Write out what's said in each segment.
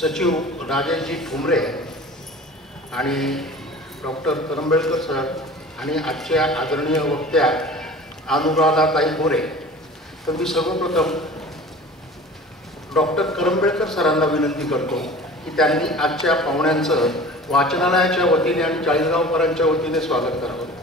सचिव राजेशजी ठुमरे आणि doctor Karambelkar sir आणि आजच्या आदरणीय वक्त्या अनुराधाताई गोरे, तर मी सर्वप्रथम डॉक्टर करंबेळकर सरांना विनंती करतो की त्यांनी आजच्या पाहुण्यांचं वाचनालयाच्या वतीने आणि चाळीसगावकरांच्या वतीने स्वागत करावं.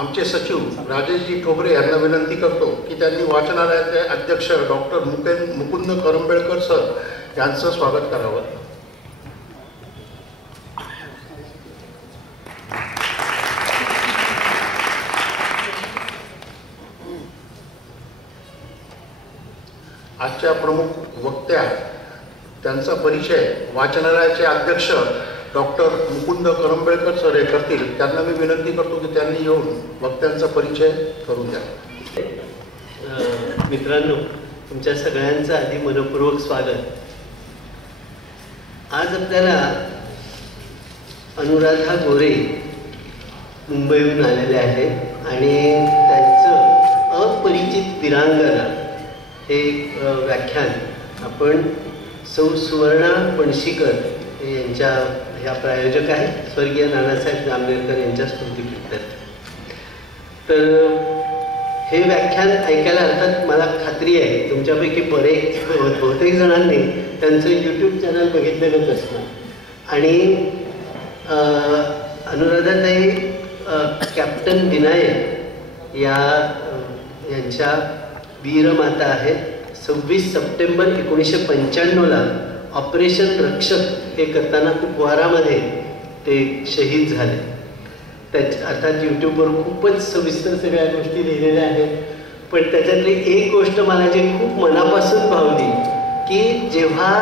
आमचे सचिव राजेशजी ठोबरे यांना विनंती करतो की त्यांनी वाचनालयाचे अध्यक्ष डॉक्टर मुकुंद करंबेळकर सर यांचं स्वागत करावं. आजच्या प्रमुख वक्त्या त्यांचा परिचय वाचनालयाचे अध्यक्ष डॉक्टर मुकुंद करंबेळकर सर हे करतील. त्यांना मी विनंती करतो की त्यांनी येऊन वक्त्यांचा परिचय करून द्या. मित्रांनो, तुमच्या सगळ्यांचं आधी मनपूर्वक स्वागत. आज आपल्याला अनुराधा गोरे मुंबईहून आलेले आहेत आणि त्यांचं अपरिचित वीरांगना हे व्याख्यान आपण सौ सुवर्णा पणशीकर यांच्या ह्या प्रायोजक आहेत, स्वर्गीय नानासाहेब जांभेकर यांच्या स्मृतिप्रीत्यर्थ. तर हे व्याख्यान ऐकायला अर्थात मला खात्री आहे तुमच्यापैकी बहुतेक जणांनी त्यांचं यूट्यूब चॅनल बघितलेलंच असणार. आणि अनुराधाताई कॅप्टन विनायक यांच्या वीरमाता आहेत. 26 सप्टेंबर 1995ला ऑपरेशन रक्षक हे करताना कुपवारामध्ये ते शहीद झाले. अर्थात यूट्यूबवर खूपच सविस्तर सगळ्या गोष्टी लिहिलेल्या आहेत, पण त्याच्यातली एक गोष्ट मला जी खूप मनापासून भावली की जेव्हा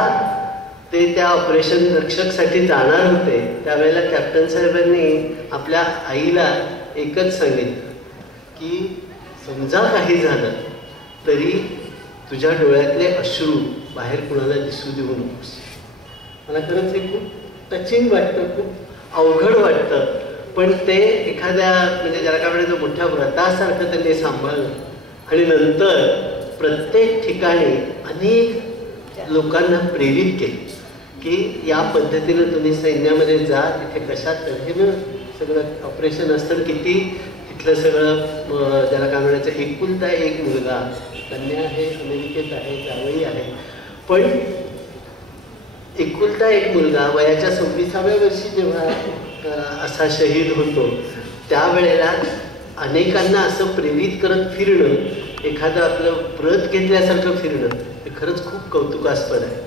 ते त्या ऑपरेशन रक्षकसाठी जाणार होते त्यावेळेला कॅप्टन साहेबांनी आपल्या आईला एकच सांगितलं की समजा काही झालं तरी तुझ्या डोळ्यातले अश्रू बाहेर कुणाला दिसू देऊ नकोस. मला खरंच हे खूप टचिंग वाटतं, खूप अवघड वाटतं, पण ते एखाद्या म्हणजे ज्याला काय म्हणायचं मोठ्या व्रतासारखं त्यांनी सांभाळलं. आणि नंतर प्रत्येक ठिकाणी अनेक लोकांना प्रेरित केले की या पद्धतीनं तुम्ही सैन्यामध्ये जा, तिथे कशा तऱ्हेनं सगळं ऑपरेशन असतं, किती तिथलं सगळं ज्याला काय म्हणायचं एकुलता एक मुलगा, कन्या आहे, अमेरिकेत आहे, जावई आहे, पण एकुलता एक मुलगा वयाच्या 26व्या वर्षी जेव्हा असा शहीद होतो त्यावेळेला अनेकांना असं प्रेरित करत फिरणं, एखादं आपलं व्रत घेतल्यासारखं फिरणं हे खरंच खूप कौतुकास्पद आहे.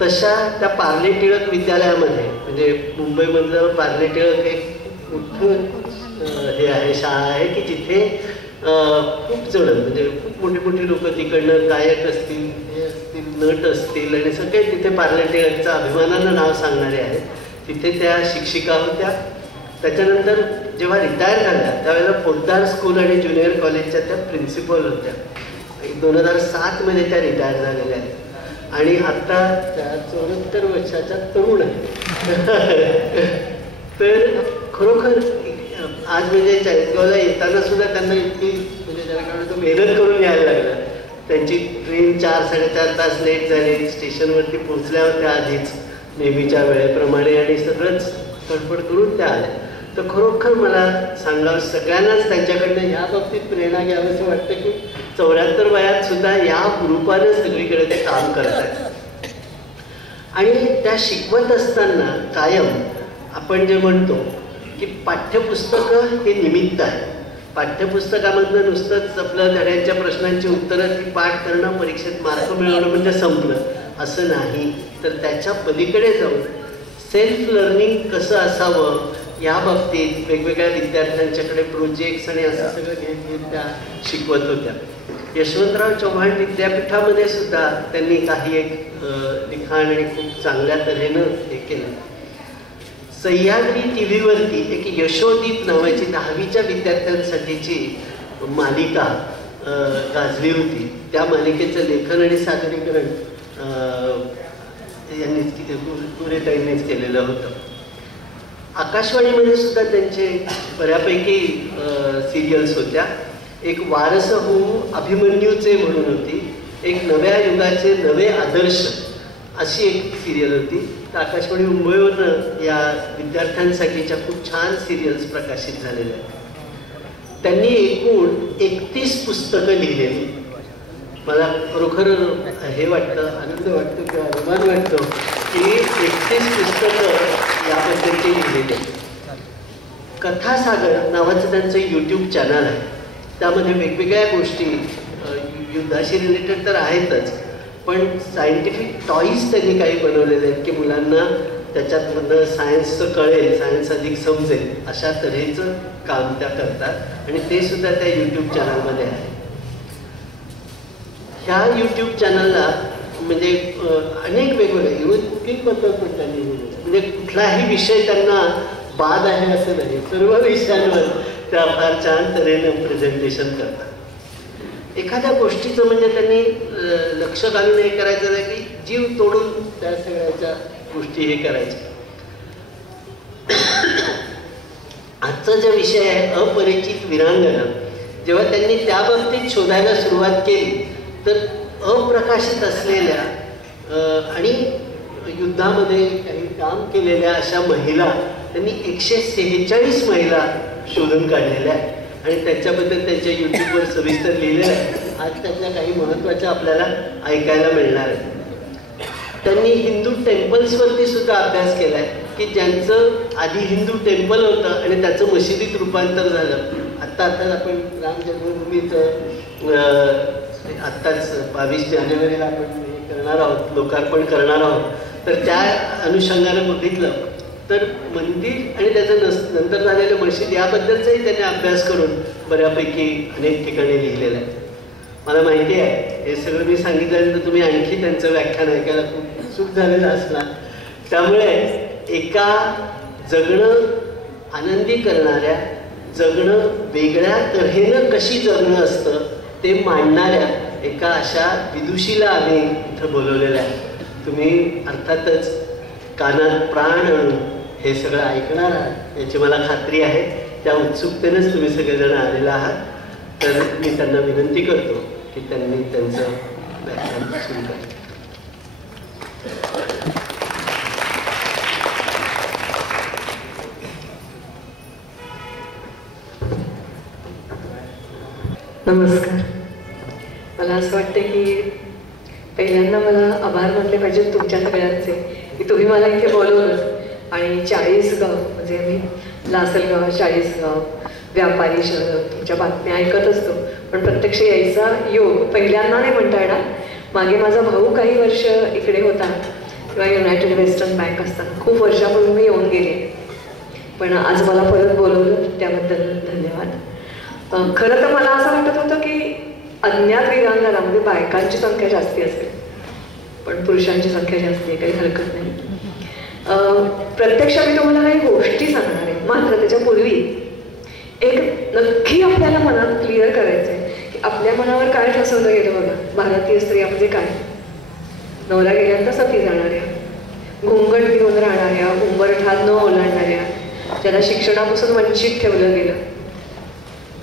तशा त्या पार्ले टिळक विद्यालयामध्ये म्हणजे मुंबईमधलं पार्ले टिळक एक मोठं हे आहे, शाळा आहे की जिथे खूप जण म्हणजे खूप मोठी मोठी लोक तिकडनं गायक असतील, हे असतील, नट असतील आणि सगळे तिथे पार्ले टिळकचं अभिमानानं नाव सांगणारे आहेत. तिथे त्या शिक्षिका होत्या. त्याच्यानंतर जेव्हा रिटायर झाल्या त्यावेळेला पोद्दार स्कूल आणि ज्युनियर कॉलेजच्या त्या प्रिन्सिपल होत्या. 2007मध्ये त्या रिटायर झालेल्या आहेत आणि आता त्या 74 वर्षाच्या तरुण आहेत. तर खरोखर आज म्हणजे चाळीसगावला येताना सुद्धा त्यांना इतकी म्हणजे ज्याला काय म्हणतो मेहनत करून यायला लागलं. त्यांची ट्रेन 4-4.5 तास लेट झाली. स्टेशनवरती पोहोचल्या होत्या आधीच नेहमीच्या वेळेप्रमाणे आणि सगळंच तडफड करून त्या आल्या. तर खरोखर मला सांगावं सगळ्यांनाच त्यांच्याकडनं ह्या बाबतीत प्रेरणा घ्यावं असं वाटतं की 74 वयात सुद्धा या ग्रुपानं सगळीकडे ते काम करत आहेत. आणि त्या शिकवत असताना कायम आपण जे म्हणतो की पाठ्यपुस्तकं हे निमित्त आहे. पाठ्यपुस्तकामधनं नुसतंच आपलं धड्यांच्या प्रश्नांची उत्तरं ती पाठ करणं, परीक्षेत मार्क मिळवणं म्हणजे संपलं असं नाही, तर त्याच्या पलीकडे जाऊन सेल्फ लर्निंग कसं असावं या बाबतीत वेगवेगळ्या विद्यार्थ्यांच्याकडे प्रोजेक्ट्स आणि असं सगळं घेत त्या शिकवत होत्या. यशवंतराव चव्हाण विद्यापीठामध्ये सुद्धा त्यांनी काही एक लिखाण आणि खूप चांगल्या तऱ्हेनं हे केलं. सह्याद्री TV वरती एक यशोदीप नावाची 10वीच्या विद्यार्थ्यांसाठीची मालिका गाजली होती. त्या मालिकेचं लेखन आणि सादरीकरण यांनीच केलेलं होतं. आकाशवाणीमध्ये सुद्धा त्यांचे बऱ्यापैकी सिरियल्स होत्या. एक वारस होऊन अभिमन्यूचे म्हणून होती, एक नव्या युगाचे नवे आदर्श अशी एक सिरियल होती. तर आकाशवाणी मुंबईवरनं या विद्यार्थ्यांसाठीच्या खूप छान सिरियल्स प्रकाशित झालेल्या आहेत. त्यांनी एकूण 31 पुस्तकं लिहिलेली. मला खरोखर हे वाटतं, आनंद वाटतो किंवा अभिमान वाटतो की 31 पुस्तकं याबद्दलची लिहिलेली. कथासागर नावाचं त्यांचं यूट्यूब चॅनल आहे. त्यामध्ये वेगवेगळ्या गोष्टी युद्धाशी रिलेटेड तर आहेतच, पण सायंटिफिक टॉईज त्यांनी काही बनवलेले आहेत की मुलांना त्याच्यातमधलं सायन्सचं कळेल, सायन्स अधिक समजेल अशा तऱ्हेचं काम त्या करतात आणि ते सुद्धा त्या यूट्यूब चॅनलमध्ये आहे. ह्या यूट्यूब चॅनलला म्हणजे अनेक वेगवेगळे इव्हन कुकिंगबद्दल पण त्यांनी म्हणजे कुठलाही विषय त्यांना बाद आहे असं नाही, सर्व विषयांवर त्या फार छान तऱ्हेनं प्रेझेंटेशन करतात. एखाद्या गोष्टीचं म्हणजे त्यांनी लक्ष घालून हे करायचं नाही की जीव तोडून त्या सगळ्याच्या गोष्टी हे करायच्या. आजचा जो विषय आहे अपरिचित वीरांगना, जेव्हा त्यांनी त्या बाबतीत शोधायला सुरुवात केली तर अप्रकाशित असलेल्या आणि युद्धामध्ये काही काम केलेल्या अशा महिला त्यांनी 146 महिला शोधून काढलेल्या आहेत आणि त्याच्याबद्दल त्यांच्या यूट्यूबवर सविस्तर लिहिलेलं आहे. आज त्यातल्या काही महत्त्वाच्या आपल्याला ऐकायला मिळणार आहे. त्यांनी हिंदू टेम्पल्सवरती सुद्धा अभ्यास केला आहे की ज्यांचं आधी हिंदू टेम्पल होतं आणि त्याचं मशिदीत रूपांतर झालं. आत्ताच आपण राम जन्मभूमीचं आत्ताच 22 जानेवारीला आपण हे करणार आहोत, लोकार्पण करणार आहोत. तर त्या अनुषंगानं बघितलं तर मंदिर आणि त्याचं नंतर झालेलं मशीद याबद्दलचाही त्यांनी अभ्यास करून बऱ्यापैकी अनेक ठिकाणी लिहिलेलं आहे. मला माहिती आहे हे सगळं मी सांगितल्यानंतर तुम्ही आणखी त्यांचं व्याख्यान ऐकायला खूप उत्सुक झालेलं असणार. त्यामुळे एका जगणं आनंदी करणाऱ्या, जगणं वेगळ्या तऱ्हेनं कशी जगणं असतं ते मांडणाऱ्या एका अशा विदुषीला आम्ही इथं बोलवलेलं आहे. तुम्ही अर्थातच कानात प्राण आणून हे सगळं ऐकणार आहात याची मला खात्री आहे. त्या उत्सुकतेनेच तुम्ही सगळेजण आलेला आहात. तर मी त्यांना विनंती करतो की त्यांनी त्यांचं व्याख्यान सुरू करावं. नमस्कार. मला असं वाटतं की पहिल्यांदा मला आभार मानले पाहिजेत तुमच्या सगळ्यांचे की तुम्ही मला इथे बोलवलं आणि 40 गाव म्हणजे आम्ही लासलगाव, 40 गाव, व्यापारी शहर तुमच्या बातम्या ऐकत असतो, पण प्रत्यक्ष यायचा योग पहिल्यांदा नाही म्हणता येणार. मागे माझा भाऊ काही वर्ष इकडे होता किंवा युनायटेड वेस्टर्न बँक असताना खूप वर्षापूर्वी मी येऊन गेले, पण आज मला परत बोलवलं त्याबद्दल धन्यवाद. खरं तर मला असं वाटत होतं की अज्ञात वीरांगणामध्ये बायकांची संख्या जास्ती असेल पण पुरुषांची संख्या जास्ती आहे, काही हरकत नाही. प्रत्यक्ष मी तुम्हाला काही गोष्टी सांगणार आहे, मात्र त्याच्यापूर्वी एक नक्की आपल्याला मनात क्लिअर करायचं आहे की आपल्या मनावर काय ठसवलं गेलं बघा. भारतीय स्त्रिया म्हणजे काय? नवरा गेल्यानंतर सती जाणाऱ्या, घोंगट घेऊन राहणाऱ्या, उंबरठा न ओलांडणाऱ्या, ज्याला शिक्षणापासून वंचित ठेवलं गेलं,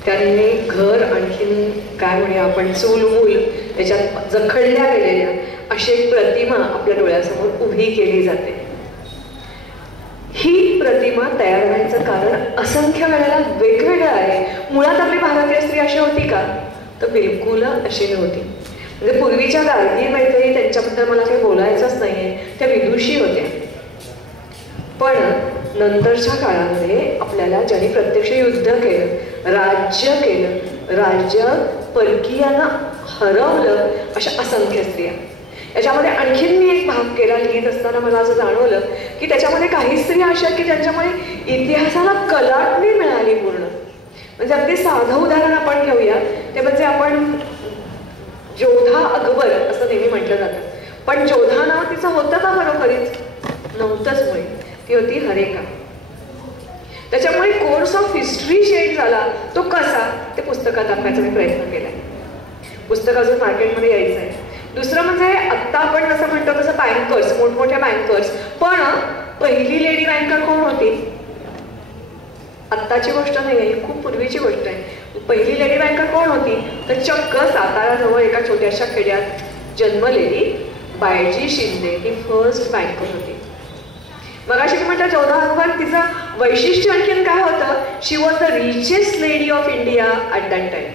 त्यांनी घर आणखीन काय म्हणूया आपण चूल मूल याच्यात जखडल्या गेलेल्या अशी एक प्रतिमा आपल्या डोळ्यासमोर उभी केली जाते. ही प्रतिमा तयार व्हायचं कारण असंख्य वेळेला वेगवेगळं आहे. मुळात आपली भारतीय स्त्री अशी होती का? तर बिलकुल अशी नव्हती. म्हणजे पूर्वीच्या गार्गी मैत्री त्यांच्याबद्दल मला काही बोलायचंच नाहीये, त्या विदुषी होत्या. पण नंतरच्या काळामध्ये आपल्याला ज्यांनी प्रत्यक्ष युद्ध केलं, राज्य केलं, राज्य परकीयांना हरवलं अशा असंख्य स्त्रिया. याच्यामध्ये आणखीन मी एक भाग केला लिहित असताना मला असं जाणवलं की त्याच्यामध्ये काही स्त्रिया अशा की ज्यांच्यामुळे इतिहासाला कलाटणी मिळाली पूर्ण. म्हणजे अगदी साधं उदाहरण आपण घेऊया ते म्हणजे आपण जोधा अकबर असं नेहमी म्हटलं जातं, पण जोधा नाव तिचं होतं का खरोखरीच? नव्हतंच. मुळे ती होती हरेका. त्याच्यामुळे कोर्स ऑफ हिस्ट्री शेड झाला. तो कसा ते पुस्तकात दाखवायचा मी प्रयत्न केलाय. पुस्तक अजून मार्केटमध्ये यायचं आहे. दुसरं म्हणजे आत्ता आपण जसं म्हणतो तसं बँकर्स, मोठमोठ्या बँकर्स, पण पहिली लेडी बँकर कोण होती? आत्ताची गोष्ट नाही आहे, खूप पूर्वीची गोष्ट आहे. पहिली लेडी बँकर कोण होती तर चक्क साताराजवळ एका छोट्याशा खेड्यात जन्मलेली बायजी शिंदे ही फर्स्ट बँकर होती. मगाशी मी म्हटलं 14 अकबर तिचं वैशिष्ट्य आणखीन काय होतं, she was the richest lady of India at that time.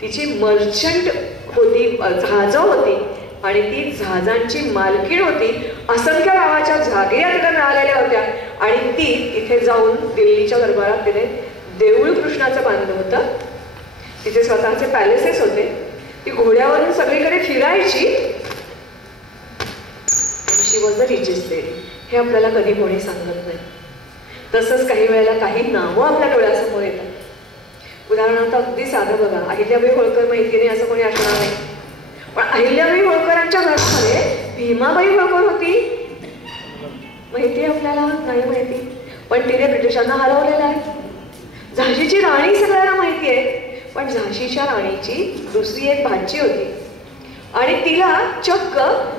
तिची मर्चंट होती, जहाजं होती आणि ती जहाजांची मालकीण होती. असंख्य नावाच्या जागिऱ्या तिला मिळालेल्या होत्या आणि ती इथे जाऊन दिल्लीच्या दरबारात तिने देऊळ कृष्णाचं बांधलं होतं. तिचे स्वतःचे पॅलेसेस होते. ती घोड्यावरून सगळीकडे फिरायची. शी वॉज द रिचेस्ट लेडी. हे आपल्याला कधी कोणी सांगत नाही. तसंच काही वेळेला काही नावं आपल्या डोळ्यासमोर येतात. उदाहरणार्थ अगदी साधं बघा, अहिल्याबाई होळकर माहिती नाही असं कोणी असणार नाही, पण अहिल्याबाई होळकरांच्या घरामध्ये भीमाबाई होळकर होती. माहिती आहे आपल्याला? नाही माहिती, पण तिने ब्रिटिशांना हरवलेलं आहे. झाशीची राणी सगळ्यांना माहिती आहे, पण झाशीच्या राणीची दुसरी एक भाची होती आणि तिला चक्क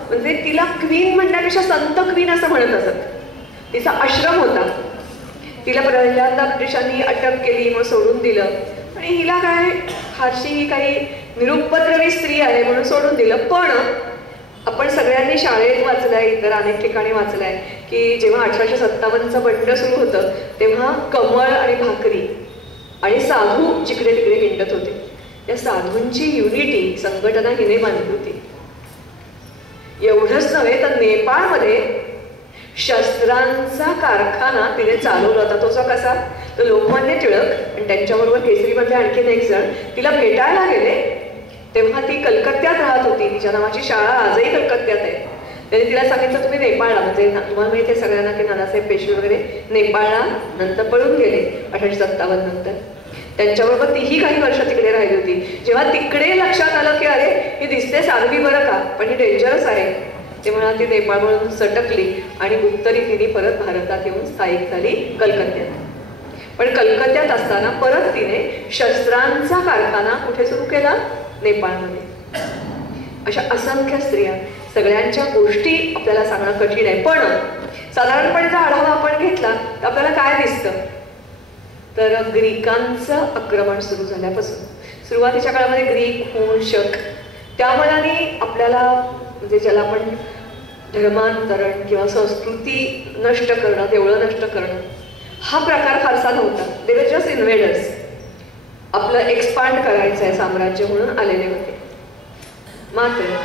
म्हणजे तिला क्वीन म्हणण्यापेक्षा संत क्वीन असं म्हणत असत. तिचा आश्रम होता. तिला पहिल्यांदा ब्रिटिशांनी अटक केली, मग सोडून दिलं आणि हिला काय फारशी काही निरुपद्रवी स्त्री आहे म्हणून सोडून दिलं. पण आपण सगळ्यांनी शाळेत वाचलंय, इतर अनेक ठिकाणी वाचलंय की जेव्हा 1857चं बंड सुरू होतं तेव्हा कमळ आणि भाकरी आणि साधू जिकडे तिकडे हिंडत होते. या साधूंची युनिटी संघटना हिने बांधली होती. एवढंच नव्हे तर नेपाळमध्ये शस्त्रांचा कारखाना तिने चालवला होता. तो कसा, तर लोकमान्य टिळक आणि त्यांच्याबरोबर केसरीमधले आणखीन एक जण तिला भेटायला गेले. तेव्हा ती कलकत्त्यात राहत होती. तिच्या नावाची शाळा आजही कलकत्त्यात आहे. त्यांनी तिला सांगितलं तुम्ही नेपाळला, म्हणजे तुम्हाला माहिती आहे सगळ्यांना की नानासाहेब पेशवे वगैरे नेपाळला नंतर पळून गेले 1857 नंतर. त्यांच्याबरोबर तीही काही वर्ष तिकडे राहिली होती. जेव्हा तिकडे लक्षात आलं की अरे ही दिसते साध्वी बरं का, पण ही डेंजरस आहे, तेव्हा ती नेपाळमधून सटकली आणि उत्तरी तिने परत भारतात येऊन स्थायिक झाली कलकत्त्यात. पण कलकत्त्यात असताना परत तिने शस्त्रांचा कारखाना कुठे सुरू केला, नेपाळमध्ये. अशा असंख्य स्त्रिया, सगळ्यांच्या गोष्टी आपल्याला सांगणं कठीण आहे, पण साधारणपणे आढावा आपण घेतला तर आपल्याला काय दिसतं, तर ग्रीकांचं आक्रमण सुरू झाल्यापासून सुरुवातीच्या काळामध्ये ग्रीक, हूण, शक, त्या मनाने आपल्याला म्हणजे ज्याला आपण धर्मांतरण किंवा संस्कृती नष्ट करणं, देवळं नष्ट करणं हा प्रकार फारसा नव्हता. दे वर जस्ट इन्व्हेडर्स. आपलं एक्सपांड करायचं आहे साम्राज्य म्हणून आलेले होते. मात्र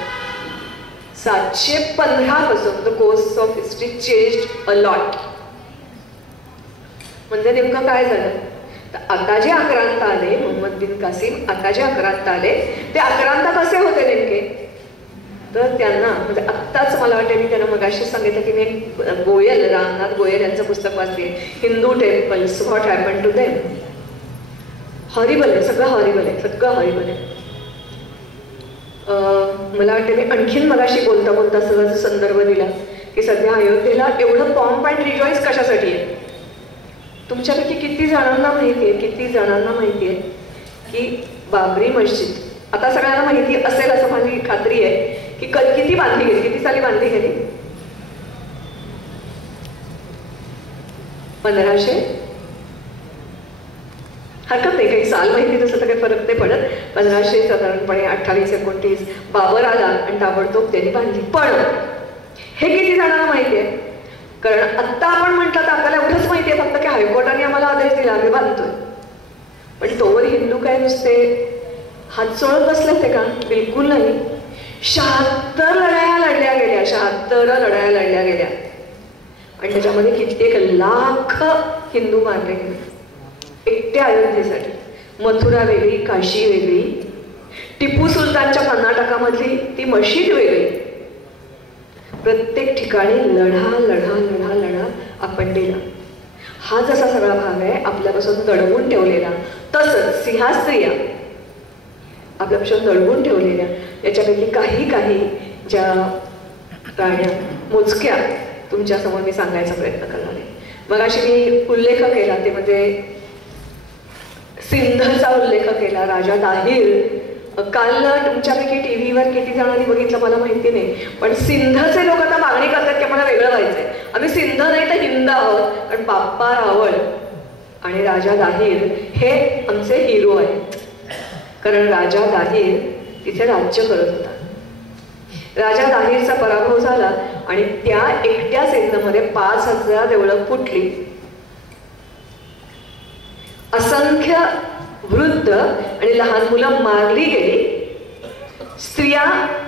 715 पासून the course of history changed a lot. म्हणजे नेमकं काय झालं, तर आता जे आक्रांत आले, मोहम्मद बिन कासिम आता जे आक्रांत आले ते आक्रांत कसे होते नेमके, तर त्यांना म्हणजे आत्ताच मला वाटते मी त्यांना मगाशी सांगितलं की मी गोयल, रामनाथ गोयल यांचं पुस्तक वाचले, Hindu temples what happen to them. Horrible आहे, सगळं हॉरिबल आहे, सगळं हॉरिबल आहे. मला वाटते मी आणखीन मगाशी बोलता बोलता सगळं संदर्भ दिला की सध्या अयोध्येला एवढं पॉम्प अँड रिजॉईस कशासाठी आहे. तुमच्यापैकी किती जणांना माहिती आहे की बाबरी मस्जिद, आता सगळ्यांना माहिती असेल असं माझी खात्री आहे की किती बांधली गेली, किती साली बांधली गेली, 1500, हरकत नाही काही साल माहिती तसं तर काही फरक नाही पडत, 1500 साधारणपणे 28-29 बाबर आला आणि ताबडतोब त्यांनी बांधली. पण हे किती जणांना माहिती आहे, कारण आत्ता आपण म्हटलं तर आपल्याला एवढंच माहिती आहे फक्त की हायकोर्टाने आम्हाला आदेश दिला, आम्ही बांधतोय. पण तोवर हिंदू काय नुसते हात चोळत बसले ते का, बिलकुल नाही. 76 लढाया लढल्या गेल्या, 76 लढाया लढल्या गेल्या आणि त्याच्यामध्ये कित्येक लाख हिंदू मारले गेले एकट्या अयोध्येसाठी. मथुरा वेगळी, काशी वेगळी, टिपू सुलतानच्या कर्नाटकामधली ती मशीद वेगळी. प्रत्येक ठिकाणी लढा लढा लढा लढा आपण दिला. हा जसा सगळा भाग आहे आपल्यापासून दडवून ठेवलेला, तसंच सिंहास्त्रिया आपल्यापासून दडवून ठेवलेल्या याच्यापैकी काही ज्या राण्या मोजक्या तुमच्यासमोर मी सांगायचा प्रयत्न करणार आहे. मग अशी मी उल्लेख केला ते म्हणजे सिंधचा उल्लेख केला, राजा दाहिर. काल तुमच्यापैकी टीव्हीवर किती जणांनी बघितलं मला माहिती नाही, पण सिंधचे लोक आता मागणी करतात की आम्हाला वेगळं व्हायचंय, आम्ही सिंध नाही तर हिंद आहोत. कारण बाप्पा रावळ आणि राजा दाहीर हे आमचे हिरो आहेत. कारण राजा दाहीर तिथे राज्य करत होता. राजा दाहीरचा पराभव झाला आणि त्या एकट्याच यज्ञामध्ये 5,000 देवळं फुटली. असंख्य वृद्ध आणि लहान मुलं मारली गेली. स्त्रिया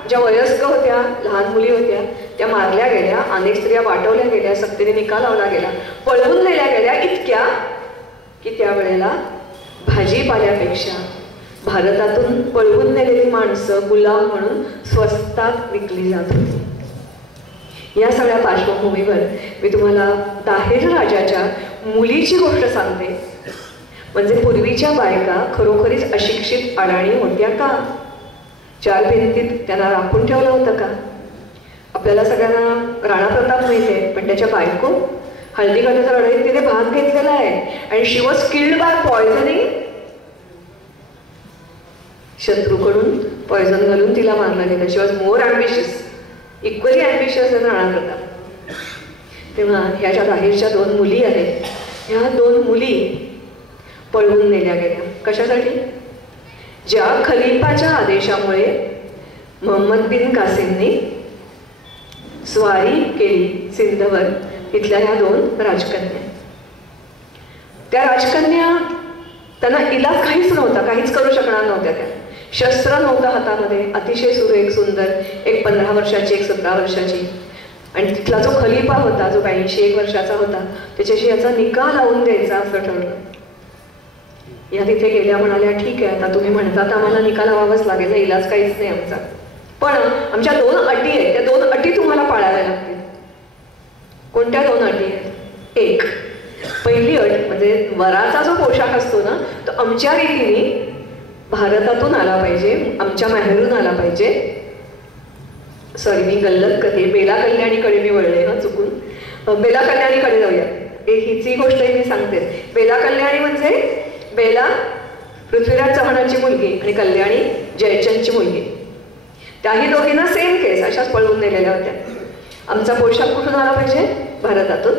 ज्या वयस्क होत्या, लहान मुली होत्या, त्या मारल्या गेल्या. अनेक स्त्रिया वाटवल्या गेल्या, सक्तीने निकाल लावला गेला, पळवून नेल्या गेल्या. इतक्या की त्यावेळेला भाजीपाल्यापेक्षा भारतातून पळवून नेलेली माणसं गुलाम म्हणून स्वस्तात विकली जात होती. या सगळ्या पार्श्वभूमीवर मी तुम्हाला दाहीर राजाच्या मुलीची गोष्ट सांगते. म्हणजे पूर्वीच्या बायका खरोखरीच अशिक्षित अडाणी होत्या का? 4 भिंतीत त्यांना राखून ठेवलं होतं का? आपल्याला सगळ्यांना राणा प्रताप माहिती आहे, पण त्याच्या बायको हळदीकाठीच्या लढाईत तिने भाग घेतलेला आहे. आणि she was killed by poisoning. शत्रूकडून पॉयझन घालून तिला मारलं गेलं. She was more ambitious, equally ambitious as Rana Pratap. तेव्हा ह्या ज्या दाहीरच्या 2 मुली आहेत, ह्या 2 मुली पळवून नेल्या गेल्या. कशासाठी? ज्या खलिफाच्या आदेशामुळे मोहम्मद बिन कासिमने स्वारी केली सिंधवर, तिथल्या ह्या 2 राजकन्या. त्या राजकन्या, त्यांना इलाज काहीच नव्हता, काहीच करू शकणार नव्हत्या. त्या शस्त्र नव्हतं हातामध्ये. अतिशय सुरेख सुंदर, एक 15 वर्षाची, एक 17 वर्षाची. आणि तिथला जो खलिफा होता, जो 81 वर्षाचा होता, त्याच्याशी याचा निकाह लावून द्यायचा असं ठरलं. या तिथे गेल्या, म्हणाल्या ठीक आहे, आता तुम्ही म्हणतात आम्हाला निकाल लावावाच लागेल, इलाज काहीच नाही आमचा, पण आमच्या 2 अटी आहेत. त्या 2 अटी तुम्हाला पाळाव्या लागतील. कोणत्या 2 अटी आहेत? एक, पहिली अट म्हणजे वराचा जो पोशाख असतो ना, तो आमच्या रीतीने भारतातून आला पाहिजे, आमच्या माहेरून आला पाहिजे. सॉरी, मी गल्लत करते, बेला कल्याणीकडे मी वळले हा चुकून. बेला कल्याणीकडे जाऊया. हिची गोष्टही मी सांगते. बेला कल्याणी म्हणजे बेला पृथ्वीराज चव्हाणांची मुलगी आणि कल्याणी जयचंदची मुलगी. त्याही दोघींना सेम केस, अशाच पळवून नेलेल्या होत्या. आमचा पोशाख कुठून आला पाहिजे? भारतातून.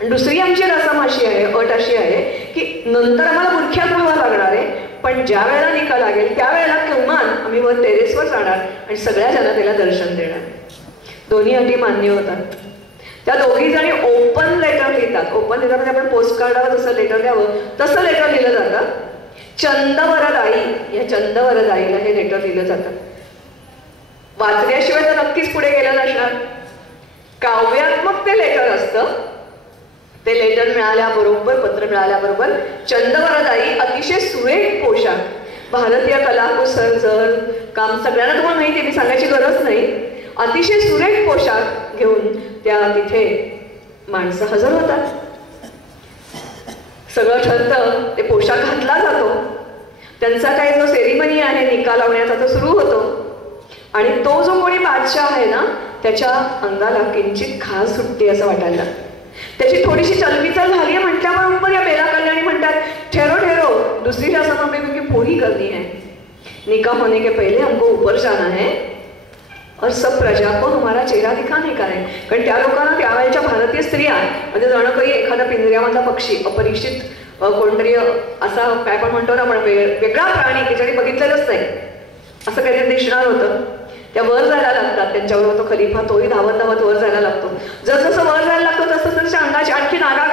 आणि दुसरी आमची रसम अशी आहे, अट अशी आहे की नंतर आम्हाला बुरख्यात राहावं लागणार आहे, पण ज्या वेळेला निकाल लागेल त्यावेळेला किमान आम्ही वर टेरेसवर जाणार आणि सगळ्या जनतेला दर्शन देणार. दोन्ही अटी मान्य होतात. त्या दोघी जणी ओपन लेटर लिहितात. ओपन लेटर म्हणजे आपण पोस्ट कार्डावर जसं लेटर द्यावं तसं लेटर लिहिलं जातं. चंदवरदाई, या चंदवरदाईला हे लेटर लिहिलं जातं. वाचल्याशिवाय तर नक्कीच पुढे गेलं नसणार. काव्यात्मक ते लेटर असतं. ते लेटर मिळाल्याबरोबर, पत्र मिळाल्याबरोबर चंदवरदाई अतिशय सुरेख पोशाख, भारतीय कलाकुसर काम सगळ्यांना तुम्हाला माहिती आहे, मी सांगायची गरज नाही. अतिशय सुरेख पोशाख घेऊन त्या तिथे माणसं हजर होतात. सगळं ठरतं, ते पोशाख घातला जातो. त्यांचा काही जो सेरिमनी आहे निकाल लावण्याचा तो सुरू होतो. आणि तो जो कोणी बादशाह आहे ना, त्याच्या अंगाला किंचित खास सुटते असं वाटायला लागतं. त्याची थोडीशी चलबिचल झाली आहे म्हटल्याबरोबर या बेला कल्याणी म्हणतात, ठहरो ठहरो, दूसरी रस्म हमें पूरी करनी है. निकाह होने के पहले हमको ऊपर जाना है और सब प्रजा को हमारा चेहरा दिखाने का है. कारण त्या लोकांना त्यावेळेच्या भारतीय स्त्रिया म्हणजे जणू काही एखादा पिंजऱ्यामधला पक्षी, अपरिचित कोणतरी असा काय पण म्हणतो ना आपण, वेगळा प्राणी की ज्याने बघितलेलंच नाही असं काहीतरी दिसणार होतं. त्या वर जायला लागतात. त्यांच्याबरोबर तो खलिफा, तोही धावत धावत वर जायला लागतो. जसं वर जायला लागतो तसं त्यांच्या अंगाची आणखी नागा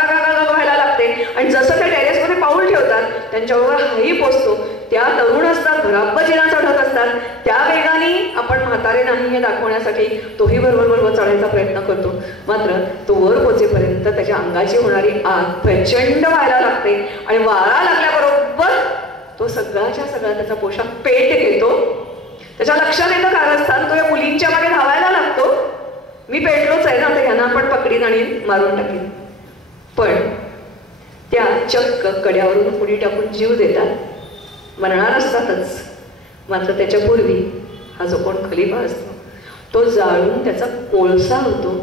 व्हायला लागते. आणि जसं त्या टेरेसमध्ये पाऊल ठेवतात त्यांच्याबरोबर हाही पोचतो. त्या तरुण असतात, भराब्बजीना चढत असतात. त्या वेगाने आपण म्हातारे नाही हे दाखवण्यासाठी तोही बरोबर चढायचा प्रयत्न करतो. मात्र तो वर पोचेपर्यंत त्याच्या अंगाची होणारी आग प्रचंड व्हायला लागते. आणि वारा लागल्याबरोबर तो सगळ्याच्या सगळा त्याचा पोशाख पेट घेतो. त्याच्या लक्षात येतं कारस्थान, तो या मुलींच्या मागे धावायला लागतो. मी पेटलोच आहे ना, तर ह्यांना आपण पकडीन आणि मारून टाकीन. पण त्या चक्क कड्यावरून उडी टाकून जीव देतात. मरणार असतातच. मात्र त्याच्यापूर्वी हा जो कोण खलिफा असतो तो जाळून त्याचा कोळसा होतो.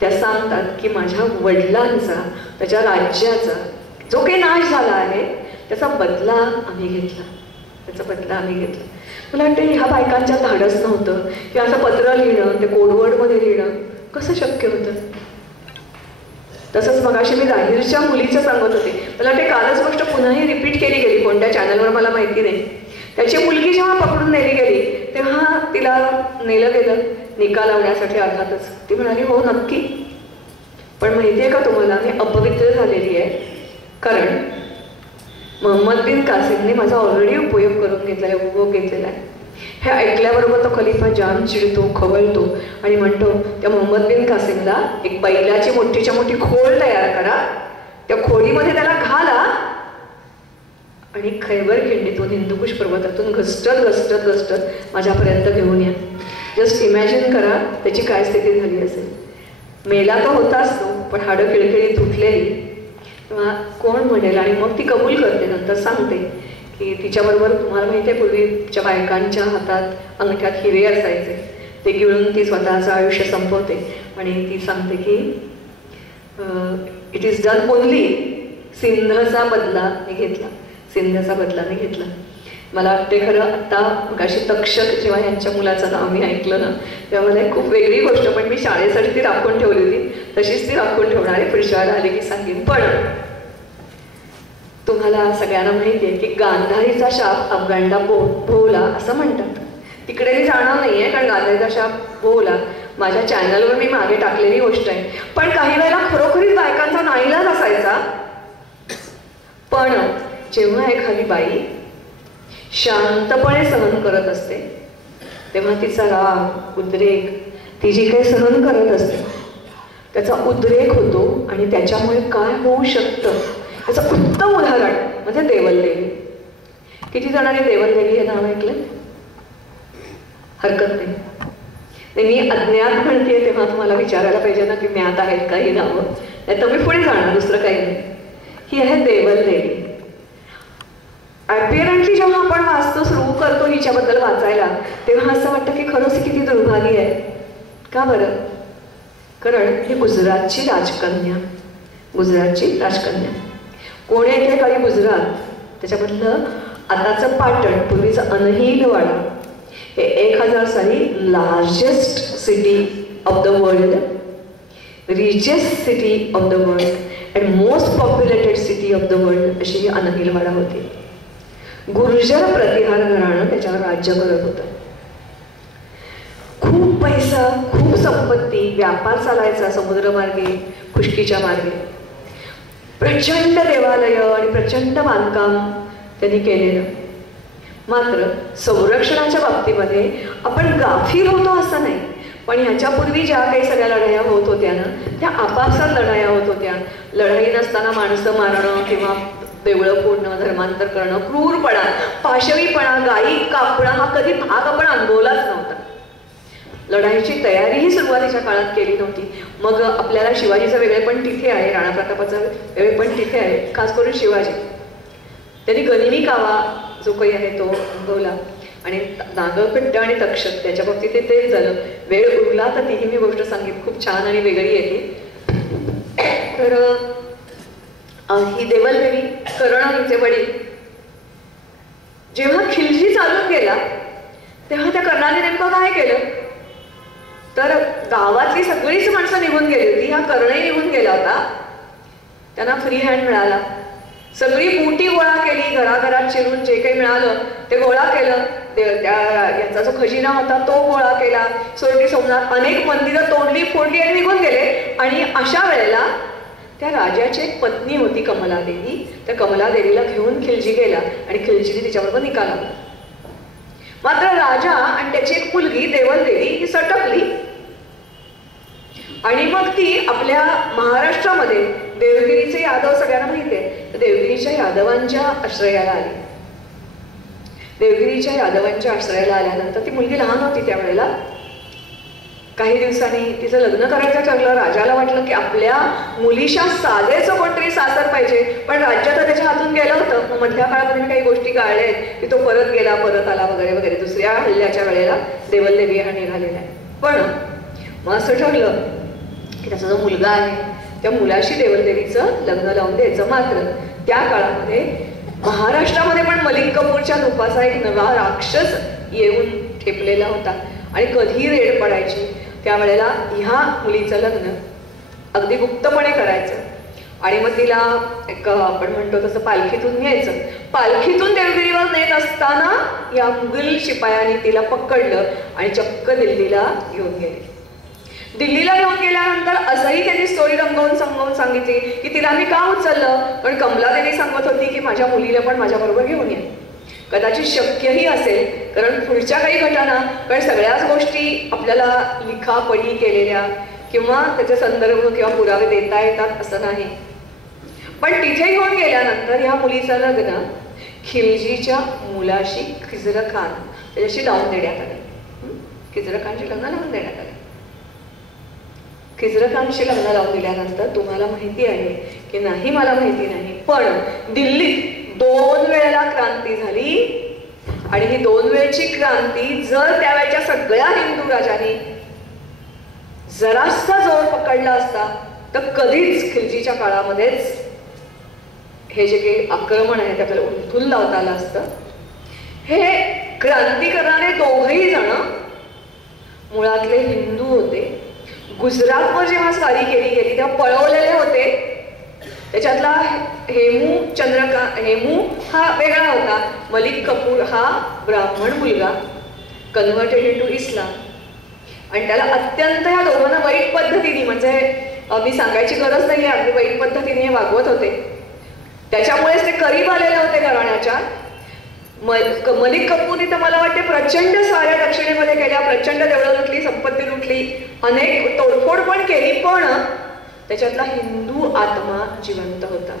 त्या सांगतात की माझ्या वडिलांचा, त्याच्या राज्याचा जो काही नाश झाला आहे त्याचा बदला आम्ही घेतला. मला वाटतं ह्या बायकांच्या धाडस नव्हतं की असं पत्र लिहिणं, ते कोडवर्डमध्ये लिहिणं कसं शक्य होतं. तसंच मगाशी मी राहीरच्या मुलीचं सांगत होते, मला ते कालच गोष्ट पुन्हाही रिपीट केली गेली, कोणत्या चॅनलवर मला माहिती नाही. त्याची मुलगी जेव्हा पकडून नेली गेली तेव्हा तिला नेलं गेलं निकाल लावण्यासाठी अर्थातच. ती म्हणाली हो नक्की, पण माहिती आहे का तुम्हाला मी अपवित्र झालेली आहे, कारण मोहम्मद बिन कासिमने माझा ऑलरेडी उपयोग करून घेतला आहे, उपभोग घेतलेला आहे. हे ऐकल्याबरोबर तो खलिफा जाम चिडतो, खवळतो आणि म्हणतो त्या मोहम्मद बिन कासिमला एक बैलाची मोठीच्या मोठी खोल तयार करा, त्या खोळीमध्ये त्याला घाला आणि खैबर खिंडीतून हिंदुकुश पर्वतातून घसटत घसटत घसटत माझ्यापर्यंत घेऊन या. जस्ट इमॅजिन करा त्याची काय स्थिती झाली असेल. मेला तो होताच तो, पण हाडं खिळखिळी तुटलेली. तेव्हा कोण म्हणेल, आणि मग ती कबूल करते, नंतर सांगते की तिच्याबरोबर तुम्हाला माहिती आहे पूर्वीच्या बायकांच्या हातात अंगठ्यात हिरे असायचे, ते गिळून ती स्वतःचं आयुष्य संपवते आणि ती सांगते की इट इज डन ओनली, सिंधचा बदला मी घेतला, सिंधचा बदला मी घेतला. मला वाटते खरं आत्ता मगाशी तक्षक जेव्हा यांच्या मुलाचं नाव मी ऐकलं ना तेव्हा मला एक खूप वेगळी गोष्ट, पण मी शाळेसाठी ती राखून ठेवली होती, तशीच ती राखून ठेवणार आहे, पुढच्या वेळेला आली की सांगेन. पण तुम्हाला सगळ्यांना माहिती आहे की गांधारीचा शाप अफगाणला भोवला असं म्हणतात. तिकडे मी जाणार नाही आहे, कारण गांधारीचा शाप भोवला माझ्या चॅनलवर मी मागे टाकलेली गोष्ट आहे. पण काही वेळेला खरोखरीच बायकांचा नाईलाज असायचा. पण जेव्हा एखादी बाई शांतपणे सहन करत असते तेव्हा तिचा राग, उद्रेक, ती जी काही सहन करत असते त्याचा उद्रेक होतो आणि त्याच्यामुळे काय होऊ शकतं याचं उत्तम उदाहरण म्हणजे देवलदेवी. किती जणांनी देवलदेवी हे नाव ऐकलं? हरकत नाही. मी अज्ञात म्हणते तेव्हा तुम्हाला विचारायला पाहिजे ना की ज्ञात आहेत का ही नावं, नाही तर मी पुढे जाणार, दुसरं काही नाही. ही आहे देवलदेवी. अपिअरंटली जेव्हा आपण वाचतो, सुरू करतो हिच्याबद्दल वाचायला, तेव्हा असं वाटतं की खरंच किती दुर्भागी आहे. का बरं? कारण ही गुजरातची राजकन्या, गुजरातची राजकन्या. कोण येते काळी गुजरात, त्याच्यामधलं आताचं पाटण, पूर्वीचं अनहिलवाडा, हे 1000 साली largest city of the world, richest city of the world and most populated city of the world अशी ही अनहिलवाडा होती. गुर्जर प्रतिहार घराणं त्याच्यावर राज्य करत होतं. खूप पैसा, खूप संपत्ती, व्यापार चालायचा समुद्रमार्गे, खुष्कीच्या मार्गे. प्रचंड देवालय आणि प्रचंड बांधकाम त्यांनी केलेलं. मात्र संरक्षणाच्या बाबतीमध्ये आपण गाफील होतो असं नाही, पण ह्याच्यापूर्वी ज्या काही सगळ्या लढाया होत होत्या ना त्या आपापसात लढाया होत होत्या. लढाई नसताना माणसं मारणं किंवा देवळं फोडणं, धर्मांतर करणं, क्रूरपणा, पाशवीपणा, गायी कापणं हा कधी भाग आपण अनुभवलाच नव्हता. लढाईची तयारीही सुरुवातीच्या काळात केली नव्हती. मग आपल्याला शिवाजीचं वेगळेपण तिथे आहे, राणा प्रतापाचं वेगळेपण तिथे आहे. खास करून शिवाजी त्यांनी गनिमी कावा जो काही आहे तो अनुभवला आणि नागकट्ट आणि तक्षक त्याच्या बाबतीत तेच झालं. वेळ उरला तर तीही मी गोष्ट सांगितली, खूप छान आणि वेगळी येते. तर ही देवलदेवी कर्ण हिचे वडील जेव्हा खिलजी चालून गेला तेव्हा त्या कर्णाने नेमकं काय केलं, तर गावातली सगळीच माणसं निघून गेली होती, हा कर्णही निघून गेला होता. त्यांना फ्री हँड मिळाला. सगळी बूटी गोळा केली, घराघरात शिरून जे काही मिळालं ते गोळा केलं. त्या याचा जो खजिना होता तो गोळा केला. सोरटी सोमनाथ अनेक मंदिरं तोडली, फोडली आणि निघून गेले. आणि अशा वेळेला त्या राजाची एक पत्नी होती कमलादेवी, त्या कमलादेवीला घेऊन खिलजी गेला आणि खिलजीने तिच्याबरोबर निकाल आणला. मात्र राजा आणि त्याची एक मुलगी देवलदेवी ही सटकली आणि मग ती आपल्या महाराष्ट्रामध्ये देवगिरीचे यादव सगळ्यांना माहिती आहे, देवगिरीच्या यादवांच्या आश्रयाला आली. देवगिरीच्या यादवांच्या आश्रयाला आल्यानंतर ती मुलगी लहान होती त्यावेळेला. काही दिवसांनी तिचं लग्न करायचं ठरलं. राजाला वाटलं की आपल्या मुलीच्या साधेचं कोणतरी सासर पाहिजे, पण राज्यात त्याच्या हातून गेलं होतं. मग मधल्या काळामध्ये मी काही गोष्टी काढल्या आहेत की तो परत गेला, परत आला वगैरे वगैरे. दुसऱ्या हल्ल्याच्या वेळेला देवलदेवी हा निघालेला आहे. पण मग असं ठरलं की त्याचा जो मुलगा आहे त्या मुलाशी देवलदेवीचं लग्न लावून द्यायचं. मात्र त्या काळामध्ये महाराष्ट्रामध्ये पण मलिक कपूरच्या रूपाचा एक नवा राक्षस येऊन ठेपलेला होता आणि कधी रेड पडायची. त्यावेळेला ह्या मुलीचं लग्न अगदी गुप्तपणे करायचं आणि मग तिला एक आपण म्हणतो तसं पालखीतून न्यायचं. पालखीतून देवगिरीवर नेत असताना या मुघल शिपायांनी तिला पकडलं आणि चक्क दिल्लीला घेऊन गेले. दिल्लीला घेऊन गेल्यानंतर असंही त्यांनी स्टोरी रंगवून सांगितली की तिला मी का उचललं, पण कमला त्यांनी सांगत होती की माझ्या मुलीला पण माझ्याबरोबर घेऊन ये. कदाचित शक्यही असेल, कारण पुढच्या काही घटना, कारण सगळ्याच गोष्टी आपल्याला लिखापढी केलेल्या किंवा त्याचे संदर्भ किंवा पुरावे देता येतात असं नाही. पण तिथे घेऊन गेल्यानंतर ह्या मुलीचं लग्न खिलजीच्या मुलाशी खिजर खान त्याच्याशी लावून देण्यात आले. खिजर खानशी लग्न लावून देण्यात आले. खिजर खानशी लग्न लावून दिल्यानंतर तुम्हाला माहिती आहे की नाही मला माहिती नाही, पण दिल्लीत 2 वेळेला क्रांती झाली आणि ही 2 वेळची क्रांती जर त्यावेळेच्या सगळ्या हिंदू राजांनी जरासा जोर पकडला असता तर कधीच खिलजीच्या काळामध्येच हे जे काही आक्रमण आहे त्याला उलथून लावता आलं असतं. हे क्रांती करणारे दोघही जण मुळातले हिंदू होते. गुजरातवर जेव्हा स्वारी केली गेली तेव्हा पळवलेले होते. त्याच्यातला हेमू हा वेगळा होता. मलिक कपूर हा ब्राह्मण मुलगा कन्व्हर्टेड इनटू इस्लाम आणि त्याला अत्यंत ह्या दोघांना वाईट पद्धतीने, म्हणजे मी सांगायची गरज नाही, अगदी वाईट पद्धतीने हे वागवत होते. त्याच्यामुळेच ते करीब आलेले होते घराण्याच्या. मलिक कपूरने तर मला वाटते प्रचंड साऱ्या दक्षिणेमध्ये केल्या, प्रचंड देवळं लुटली, संपत्ती लुटली, अनेक तोडफोड पण केली, पण त्याच्यातला हिंदू आत्मा जिवंत होता.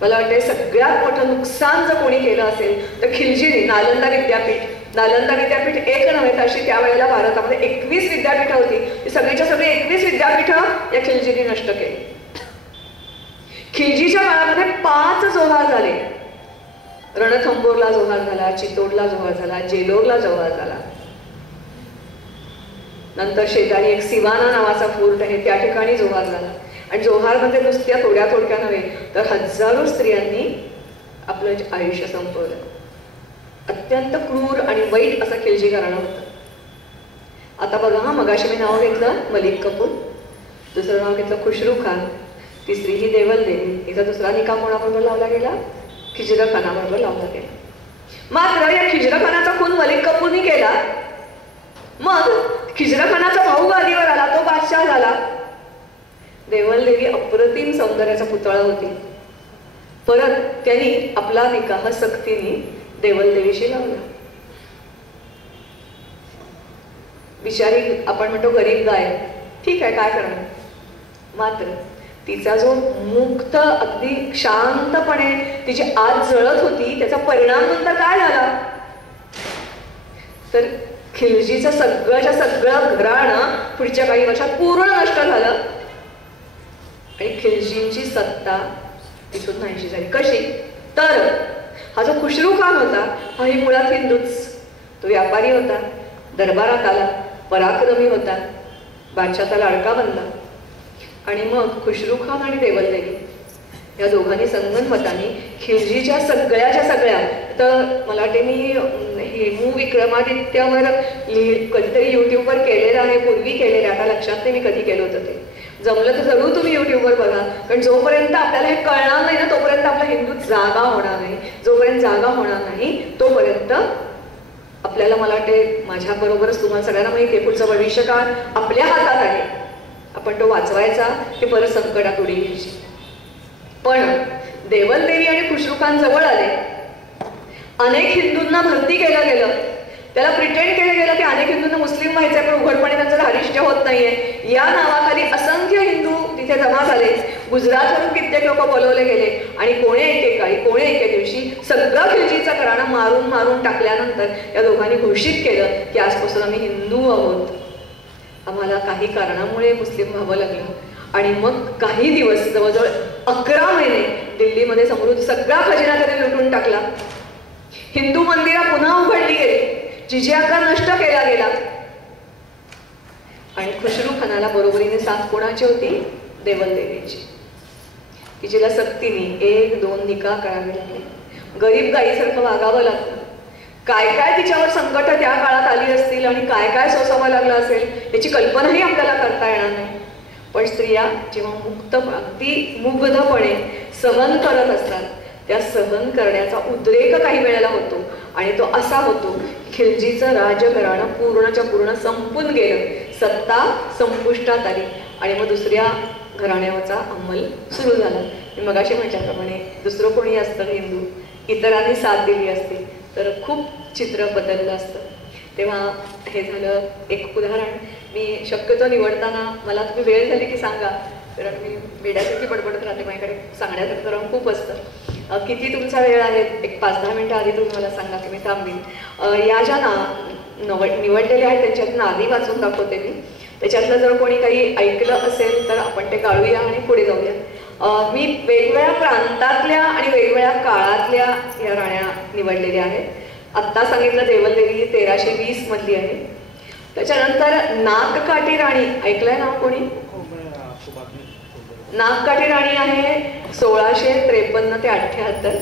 मला वाटते सगळ्यात मोठं नुकसान जर कोणी केलं असेल तर खिलजीने नालंदा विद्यापीठ एक नव्हे तर अशी त्यावेळेला भारतामध्ये 21 विद्यापीठं होती. सगळीच्या सगळी 21 विद्यापीठं या खिलजीने नष्ट केली. खिलजीच्या काळामध्ये 5 जोहार झाले. रणथंबोरला जोहार झाला, चितोडला जोहार झाला, जेलोरला जोहार झाला. नंतर शेजारी एक सिवाना नावाचा फोर्ट आहे त्या ठिकाणी जोहार झाला. आणि जोहारमध्ये नुसत्या थोड्या नव्हे तर हजारो स्त्रियांनी आपलं आयुष्य संपवलं. अत्यंत क्रूर आणि वाईट असं खिलजी घराणं होतं. आता बघा हा, मगाशी मी नाव घेतलं मलिक कपूर, दुसरं नाव घेतलं खुशरू खान, तिसरी ही देवल देवी. हिचा दुसरा निकाह कोणाबरोबर लावला गेला? खिजर खानाबरोबर लावला गेला. मात्र या खिजर खानाचा खून मलिक कपूरनी केला. मग खिजर खानाचा भाऊ गादीवर आला, तो बादशाह झाला. देवल देवी अप्रतिम सौंदर्याचा पुतळा होती. परत त्यांनी आपला निकाह सक्तीने देवल देवीशी लावला. बिचारी आपण म्हणतो गरीब गाय, ठीक आहे काय करणार. मात्र तिचा जो मुक्त अगदी शांतपणे तिची आत जळत होती त्याचा परिणाम नंतर काय झाला तर खिलजीचं सगळं घराणं पुढच्या काही वर्षात पूर्ण नष्ट झालं आणि खिलजींची सत्ता तिथून नाहीशी झाली. कशी तर हा जो खुशरू खान होता हा ही मुळात हिंदूच. तो व्यापारी होता, दरबारात आला, पराक्रमी होता, बादशाचा लाडका बनला. आणि मग खुशरू खान आणि देवल देवी या दोघांनी संगनमताने खिलजीच्या सगळ्या तर मला वाटते मी हेमू विक्रमादित्यावर कधीतरी युट्यूबवर केलेलं आहे, पूर्वी केलेलं आहे, आता लक्षात नाही मी कधी केलं होतं ते. जमलं तर जरूर तुम्ही युट्यूबवर बघा, कारण जोपर्यंत आपल्याला हे कळणार नाही ना तोपर्यंत आपला हिंदू जागा होणार नाही. जोपर्यंत जागा होणार नाही तोपर्यंत आपल्याला, मला वाटते माझ्याबरोबरच तुम्हाला सगळ्यांना माहिती आहे, पुढचं भविष्य काळ आपल्या हातात आहे. आपण तो वाचवायचा की परत संकटात उडी घ्यायची. पण देवल देवी आणि खुशरू खान जवळ आले. अनेक हिंदूंना भरती केलं गेलं, त्याला प्रिटेंड केलं गेलं की अनेक हिंदूंना मुस्लिम व्हायचंय पण उघडपणे त्यांचं धारिष्ट्य होत नाहीये. या नावाखाली असंख्य हिंदू तिथे जमा झाले. गुजरातवरून कित्येक लोक बोलवले गेले आणि कोणे एके दिवशी सगळं खिलजीचा घराणा मारून टाकल्यानंतर या दोघांनी घोषित केलं की आजपासून आम्ही हिंदू आहोत. आम्हाला काही कारणामुळे मुस्लिम व्हावं लागलं. आणि मग काही दिवस जवळजवळ 11 महिने दिल्लीमध्ये समृद्ध सगळा खजिना त्याने लुटून टाकला. हिंदू मंदिरं पुन्हा उघडली गेली, जिजिया कर नष्ट केला गेला. आणि खुशरू खानाला बरोबरीने साथ कोणाची होती? देवल देवीची, की जिला सक्तीने 1-2 निकाह करावे लागले. गरीब गाईसारखं वागावं लागलं. काय काय तिच्यावर संकट त्या काळात आली असतील आणि काय काय सोसावं लागलं असेल याची कल्पनाही आपल्याला करता येणार नाही. पण स्त्रिया जेव्हा अगदी मुग्धपणे सहन करत असतात, त्या सहन करण्याचा उद्रेक काही वेळेला होतो आणि तो असा होतो की खिलजीचं राजघराणं पूर्णच्या पूर्ण संपून गेलं, सत्ता संपुष्टात आली आणि मग दुसऱ्या घराण्याचा अंमल सुरू झाला. मी मगाशी म्हटल्याप्रमाणे दुसरं कोणी असतं हिंदू, इतरांनी साथ दिली असती तर खूप चित्र बदललं असतं. तेव्हा हे झालं एक उदाहरण. मी शक्यतो निवडताना मला तुम्ही वेळ झाली की सांगा, कारण मी वेड्यासारखी बडबडत राहते, माझ्याकडे सांगण्यासारखं कारण खूप असतं. किती तुमचा वेळ आहे? एक 5-10 मिनटं आधी तुम्ही मला सांगा की मी थांबीन. या ज्या निवडलेल्या आहेत त्यांच्यात नादी वाचून दाखवते मी. त्याच्यातलं जर कोणी काही ऐकलं असेल तर आपण ते गाळूया आणि पुढे जाऊया. मी वेगवेगळ्या प्रांतातल्या आणि वेगवेगळ्या काळातल्या या राण्या निवडलेल्या आहेत. आत्ता सांगितलं देवलदेवी 1320 मधली आहे. त्याच्यानंतर नागकाठी राणी ऐकलंय नाव कोणी? नागकाठी राणी आहे 1653 ते 78.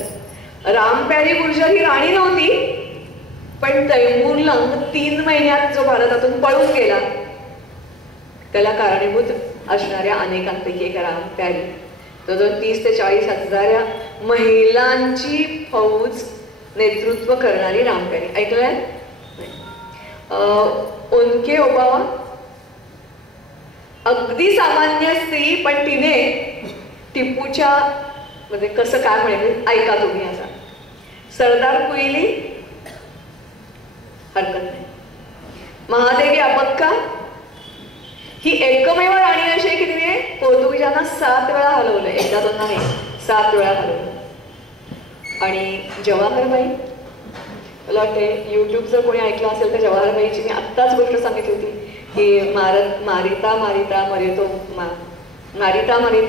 रामप्यारी गुर्जर ही राणी नव्हती, पण तैमूरलंग 3 महिन्यात जो भारतातून पळून गेला त्याला कारणीभूत असणाऱ्या अनेकांपैकी एक रामप्यारी. जवळजवळ 30 ते 40 हजार महिलांची फौज नेतृत्व करणारी रामप्यारी ऐकलंय? ओनके ओबावा अगदी सामान्य स्त्री, पण तिने टिपूच्या म्हणजे कसं काय म्हणेल ऐका तुम्ही आता. सरदार कुईली हरकत नाही. महादेवी अबक्का ही एकमेव राणी अशी आहे की तिने पोर्तुगीजांना 7 वेळा हलवलं. एकदा दोन नाही, 7 वेळा हलवलं. आणि जवाहरबाई, मला वाटते यूट्यूब जर कोणी ऐकलं असेल तर जवाहरबाईची मी आत्ताच गोष्ट सांगितली होती की मारिता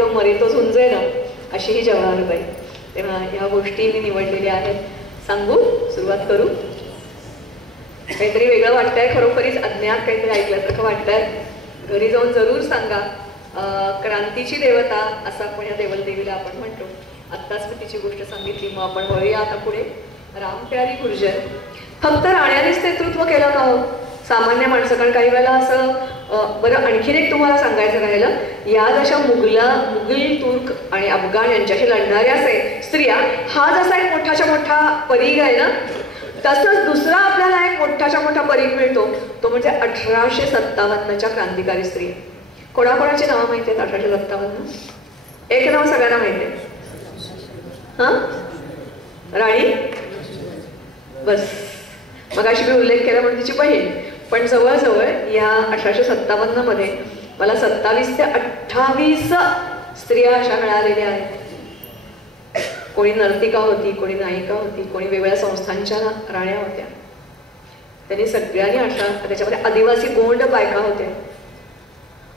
मरितो झुंजे ना, अशी ही जवाहरबाई. तेव्हा ह्या गोष्टी मी निवडलेल्या आहेत. सांगू, सुरुवात करू. काहीतरी वेगळं वाटतंय, खरोखरीच अज्ञात काहीतरी ऐकल्यासारखं वाटतंय. घरी जाऊन जरूर सांगा. क्रांतीची देवता असा आपण या देवलदेवीला आपण म्हणतो. आत्ताच मी तिची गोष्ट सांगितली. मग आपण वळूया आता पुढे. रामप्यारी गुर्जर फक्त राण्यानेच नेतृत्व केलं का हो? सामान्य माणसं, कारण काही वेळेला असं बरं. आणखीन एक तुम्हाला सांगायचं राहिलं, या जशा मुघल, तुर्क आणि अफगाण यांच्याशी लढणाऱ्या स्त्रिया, हा जसा एक मोठाच्या मोठा परीघ आहे ना, तसंच दुसरा आपल्याला एक मोठाच्या मोठा परीघ मिळतो, तो म्हणजे 1857च्या क्रांतिकारी स्त्री. कोणाकोणाची नावं माहिती आहेत 1857? एक नाव सगळ्यांना माहिती आहे. राणी बस, मगाशी मी उल्लेख केला म्हणून तिची बहीण. पण जवळजवळ या 1857 मध्ये मला 27 ते 28 स्त्रिया अशा मिळालेल्या आहेत. कोणी नर्तिका होती, कोणी नायिका होती, कोणी वेगवेगळ्या संस्थांच्या राण्या होत्या. त्यांनी सगळ्यांनी त्याच्यामध्ये आदिवासी गोंड बायका होत्या.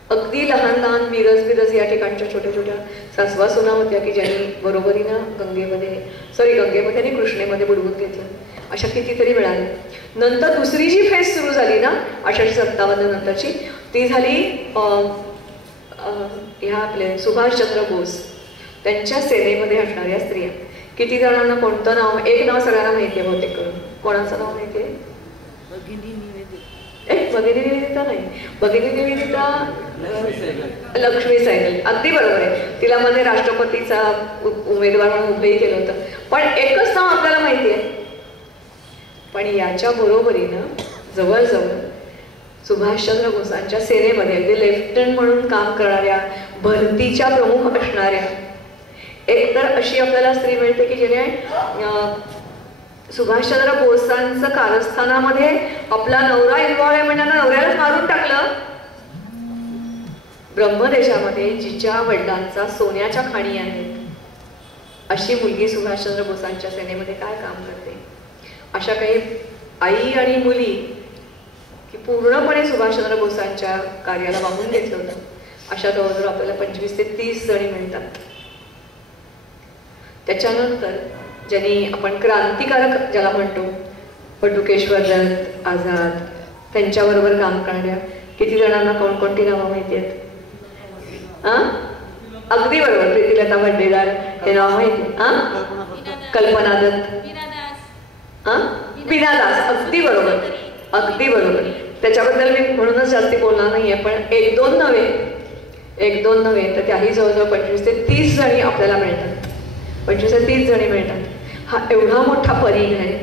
अगदी लहान लहान मिरज या ठिकाणच्या छोट्या छोट्या सासवा सुना होत्या की ज्यांनी बरोबरीनं गंगेमध्ये आणि कृष्णेमध्ये बुडवून घेतलं. अशा कितीतरी मिळाल्या. नंतर दुसरी जी फेज सुरू झाली ना 1857 नंतरची, ती झाली ह्या आपले सुभाषचंद्र बोस त्यांच्या सेनेमध्ये असणाऱ्या स्त्रिया. किती जणांना कोणतं नाव? एक नाव सगळ्यांना माहिती आहे बहुतेक करून. कोणाचं नाव माहिती आहे? भगिनी निवेदिता नाही. भगिनी निवेदिता लक्ष्मी सहगल, अगदी बरोबर आहे. तिला मध्ये राष्ट्रपतीचा उमेदवार म्हणून उभेही केलं होतं. पण एकच नाव आपल्याला माहिती आहे. पण याच्या बरोबरीनं जवळजवळ सुभाषचंद्र बोसांच्या सेनेमध्ये अगदी लेफ्टनंट म्हणून काम करणाऱ्या, भरतीच्या प्रमुख असणाऱ्या एक तर अशी आपल्याला स्त्री मिळते की जिने सुभाषचंद्र बोसांचं कारस्थानामध्ये आपला नवरा इन्व्हॉल्व आहे म्हणताना नवऱ्यालाच मारून टाकलं. ब्रह्मदेशामध्ये जिच्या वडिलांचा सोन्याच्या खाणी आहेत अशी मुलगी सुभाषचंद्र बोसांच्या सेनेमध्ये काय काम करते? अशा काही आई आणि मुली की पूर्णपणे सुभाषचंद्र बोसांच्या कार्याला वाहून घेतलं होतं. अशा जवळजवळ आपल्याला 25 ते 30 जणी मिळतात. त्याच्यानंतर ज्यांनी आपण क्रांतिकारक ज्याला म्हणतो, बटुकेश्वर दत्त, आझाद, त्यांच्याबरोबर काम करणाऱ्या किती जणांना कोणकोणती नावं माहिती आहेत? अगदी बरोबर, प्रीतिलता वड्डेदार हे नाव माहिती. कल्पना दत्त, बिनादास, अगदी बरोबर, अगदी बरोबर. त्याच्याबद्दल मी म्हणूनच जास्ती बोलणार नाहीये, पण एक दोन नव्हे तर त्याही जवळजवळ 25 ते 30 जणी आपल्याला मिळतात. 25 ते 30 जणी मिळतात. हा एवढा मोठा परीघ आहे.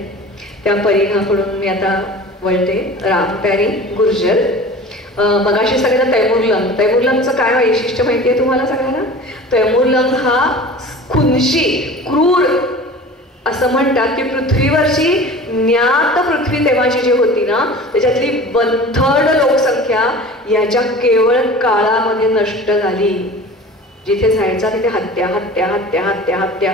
त्या परीघाकडून मी आता वळते राम प्यारी गुर्जर. मगाशी सगळ्यांना तैमूरलंगचं काय वैशिष्ट्य माहिती आहे तुम्हाला सगळ्यांना? तैमूरलंग हा खुनशी, क्रूर असं म्हणतात की पृथ्वीवरची ज्ञात पृथ्वी तेव्हाची जी होती ना त्याच्यातली बंथड लोकसंख्या याच्या केवळ काळामध्ये नष्ट झाली. जिथे जायचा तिथे हत्या हत्या हत्या हत्या हत्या,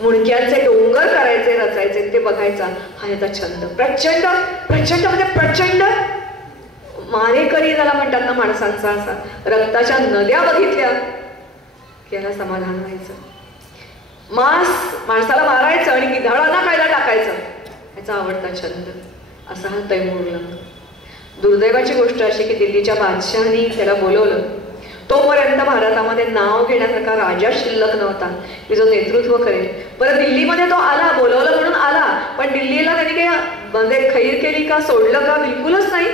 मुंडक्यांचे डोंगर करायचे रचायचे ते बघायचा हा याचा छंद. प्रचंड प्रचंड म्हणजे प्रचंड मारेकरी ज्याला म्हणतात ना माणसांचा, असा रक्ताच्या नद्या बघितल्या की याला समाधान व्हायचं. माणसाला मारायचं आणि गिधाडांना खायला टाकायचं याचा आवडता छंद. असा हा तैमूरलंग. दुर्दैवाची गोष्ट अशी की दिल्लीच्या बादशहानी त्याला बोलवलं. तोपर्यंत भारतामध्ये नाव घेण्यासारखा राजा शिल्लक नव्हता की जो नेतृत्व करेल. बरं दिल्लीमध्ये तो आला, बोलवलं म्हणून आला, पण दिल्लीला त्यांनी काही म्हणजे खैर केली का, सोडलं का? बिलकुलच नाही.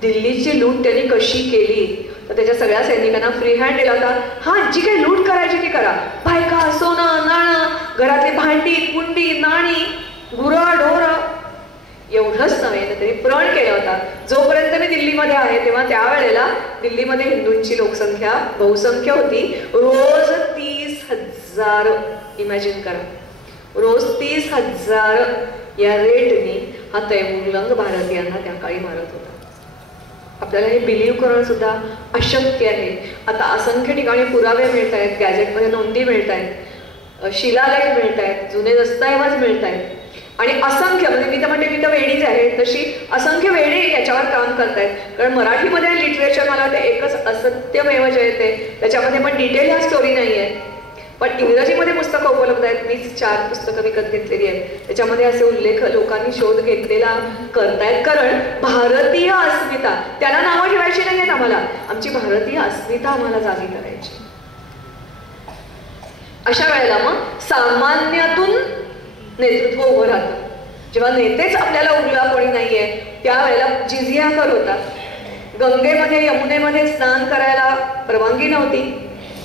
दिल्लीची लूट त्यांनी कशी केली तर त्याच्या सगळ्या सैनिकांना फ्री हँड दिला होता. हा जी काही लूट करायची ती करा. बायका, सोनं नाणं, घरातली भांडी कुंडी नाणी, गुरं ढोरं, एवढंच नव्हे तर त्यांनी प्रण केला होता. जोपर्यंत मी दिल्लीमध्ये आहे तेव्हा त्यावेळेला दिल्लीमध्ये हिंदूंची लोकसंख्या बहुसंख्य होती. रोज 30,000, इमॅजिन करा, रोज 30,000 या रेटनी हा तैमूरलंग भारतीयांना त्या काळी मारत होता. आपल्याला हे बिलीव्ह करणं सुद्धा अशक्य आहे. आता असंख्य ठिकाणी पुरावे मिळत आहेत, गॅझेटमध्ये नोंदी मिळत आहेत, शिलालेख मिळत आहेत, जुने दस्तऐवज मिळत आहेत आणि असंख्य म्हणजे मी तर म्हणते मी तर वेडीच आहे तशी असंख्य वेडी याच्यावर काम करतायत. कारण मराठीमध्ये लिटरेचर मला वाटतं एकच असत्यमेव जयते, त्याच्यामध्ये पण डिटेल ह्या स्टोरी नाही आहे. पण इंग्रजीमध्ये पुस्तकं उपलब्ध आहेत. मीच 4 पुस्तकं विकत घेतलेली आहेत. त्याच्यामध्ये असे उल्लेख लोकांनी शोध घेतलेला करतायत. कारण भारतीय अस्मिता त्यांना नावं ठेवायची नाही आहेत आम्हाला, आमची भारतीय अस्मिता आम्हाला जागी करायची. अशा वेळेला मग सामान्यातून नेतृत्व उभं राहतं. जेव्हा नेतेच आपल्याला उरला कोणी नाहीये त्यावेळेला जिझिया कर होता. गंगेमध्ये यमुनेमध्ये स्नान करायला परवानगी नव्हती,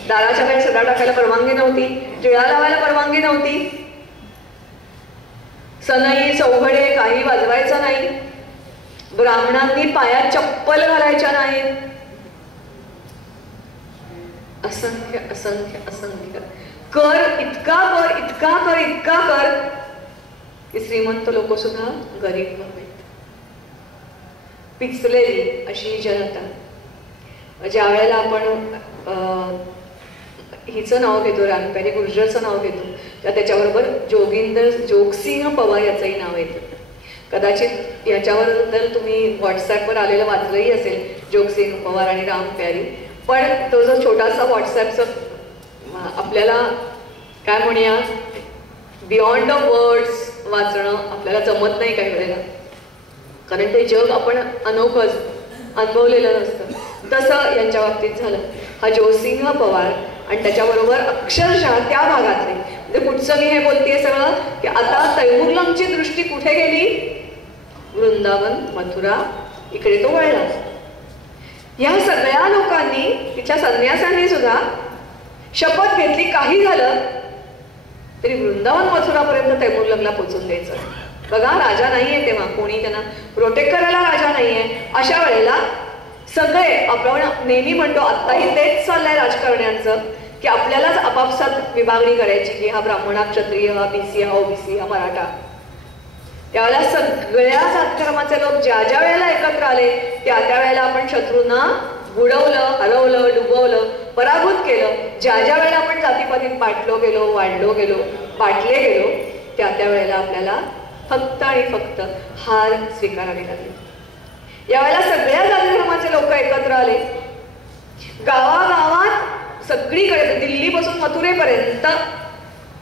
दाराच्या बाहेर सडा टाकायला परवानगी नव्हती, टिळा लावायला परवानगी नव्हती, सनई चौघडे काही वाजवायचं नाही, ब्राह्मणांनी पायात चप्पल घालायच्या नाहीत. असंख्य असंख्य असंख्य कर, इतका कर इतका कर इतका कर की श्रीमंत लोक सुद्धा गरीब व्हावेत. पिचलेली अशी जनता. ज्या वेळेला आपण हिचं नाव घेतो, रामप्यारी गुर्जरचं नाव घेतो, तर त्याच्याबरोबर जोगसिंह पवार याचंही नाव येतं. कदाचित याच्याबद्दल तुम्ही व्हॉट्सॲपवर आलेलं वाचलंही असेल, जोगसिंह पवार आणि रामप्यारी. पण तो जो छोटासा व्हॉट्सॲपचं आपल्याला काय म्हणूया बियॉन्ड द वर्ड्स वाचणं आपल्याला जमत नाही काही वेळेला, कारण ते जग आपण अनोखंच अनुभवलेलं नसतं. तसं यांच्या बाबतीत झालं. हा जोगसिंह पवार आणि त्याच्याबरोबर अक्षरशः त्या भागातले म्हणजे पुढचं मी हे बोलतेय सगळं की आता तैमूरलंगची दृष्टी कुठे गेली, वृंदावन मथुरा इकडे तो वळला. या सगळ्या लोकांनी तिच्या संन्यासांनी सुद्धा शपथ घेतली काही झालं तरी वृंदावन मथुरापर्यंत तैमूरलंगला पोचून द्यायचं. बघा राजा नाहीये तेव्हा, कोणी त्यांना प्रोटेक्ट करायला राजा नाहीये. अशा वेळेला सगळे आपण नेहमी म्हणतो, आत्ताही तेच चाललंय राजकारण्यांचं की आपल्यालाच आपापसात विभागणी करायची की हा ब्राह्मण, हा क्षत्रिय, हा बीसी, हा ओबीसी, हा मराठा. त्यावेळेला सगळ्या जातधर्माचे लोक ज्या ज्या वेळेला एकत्र आले त्या वेळेला आपण शत्रूंना बुडवलं, हरवलं, डुबवलं, पराभूत केलं. ज्या ज्या वेळेला आपण जातीपातीत बाटलो गेलो, वाढलो गेलो, बाटले गेलो त्या वेळेला आपल्याला फक्त आणि फक्त हार स्वीकारावी लागली. यावेळेला सगळ्या जाती धर्माचे लोक एकत्र आले. गावागावात सगळीकडे दिल्लीपासून मथुरेपर्यंत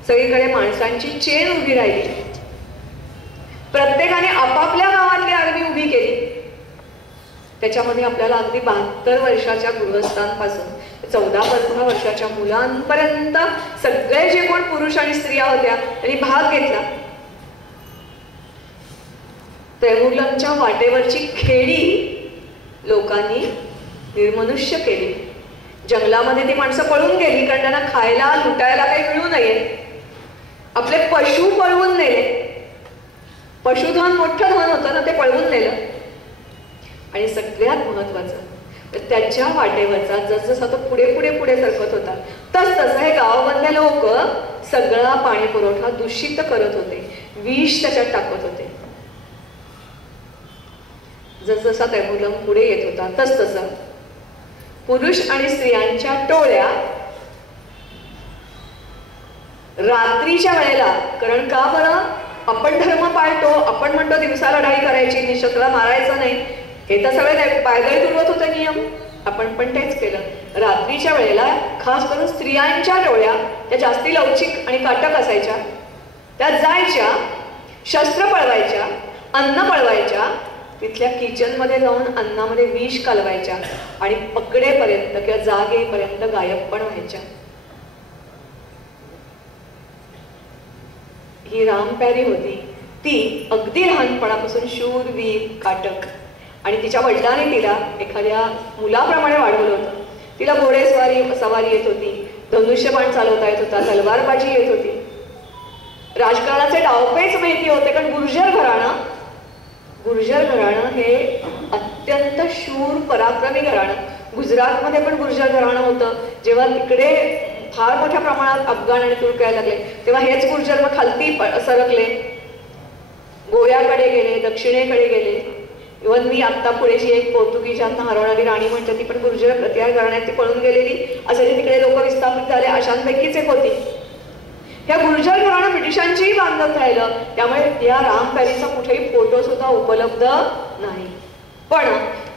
सगळीकडे माणसांची चेन उभी राहिली. प्रत्येकाने आपापल्या गावातली आर्मी उभी केली. त्याच्यामध्ये आपल्याला अगदी 72 वर्षाच्या गृहस्थांपासून 14-15 वर्षाच्या मुलांपर्यंत सगळे जे कोण पुरुष आणि स्त्रिया होत्या त्यांनी भाग घेतला. तैमूरलंगच्या वाटेवरची खेडी लोकांनी निर्मनुष्य केली. जंगलामध्ये ती माणसं पळून गेली कारण त्यांना खायला लुटायला काही मिळू नये. आपले पशु पळवून नेले. पशुधन मोठं धन होतं ना, ते पळवून नेलं. आणि सगळ्यात महत्वाचं त्याच्या वाटेवरचा जसजसा तो पुढे पुढे पुढे सरकत होता तसं हे गावामधले लोक सगळा पाणी पुरवठा दूषित करत होते, विष त्याच्यात टाकत होते. जसजसा तैमूरलंग पुढे येत होता तसतसं पुरुष आणि स्त्रियांच्या टोळ्या रात्रीच्या वेळेला, कारण का बरं, आपण धर्म पाळतो, आपण म्हणतो दिवसा लढाई करायची, निशस्त्राला मारायचं नाही, हे तर सगळे पायदळी तुडवत होते नियम, आपण पण तेच केलं. रात्रीच्या वेळेला खास करून स्त्रियांच्या टोळ्या, त्या जास्ती लवचिक आणि काटक असायच्या, त्या जायच्या, शस्त्र पळवायच्या, अन्न पळवायच्या, तिथल्या किचनमध्ये जाऊन अन्नामध्ये विष कालवायच्या आणि पकडेपर्यंत किंवा जाग येईपर्यंत गायब पण व्हायच्या. ही रामप्यारी होती. ती अगदी लहानपणापासून शूरवीर, काटक, आणि तिच्या वडिलांनी तिला एखाद्या मुलाप्रमाणे वाढवलं होतं. तिला घोडेस्वारी सवारी येत होती, धनुष्यबाण चालवता येत होता, तलवारबाजी येत होती, राजकारणाचे डावपेच माहिती होते. कारण गुर्जर घराणं हे अत्यंत शूर पराक्रमी घराणं. गुजरातमध्ये पण गुर्जर घराणं होतं. जेव्हा तिकडे फार मोठ्या प्रमाणात अफगाण आणि तुर्क यायला लागले तेव्हा हेच गुर्जर मग खालती सरकले, गोव्याकडे गेले, दक्षिणेकडे गेले. इव्हन मी आत्ता पुढे जी एक पोर्तुगीजांना हरवणारी राणी म्हणते ती पण गुर्जर प्रतिहार घराण्यात ती पळून गेलेली, असे तिकडे लोक विस्थापित झाले, अशांपैकीच एक होती. ह्या गुर्जर घराणं ब्रिटिशांचीही बांधत राहिलं. त्यामुळे या रामप्यारीचा कुठेही फोटो सुद्धा उपलब्ध नाही. पण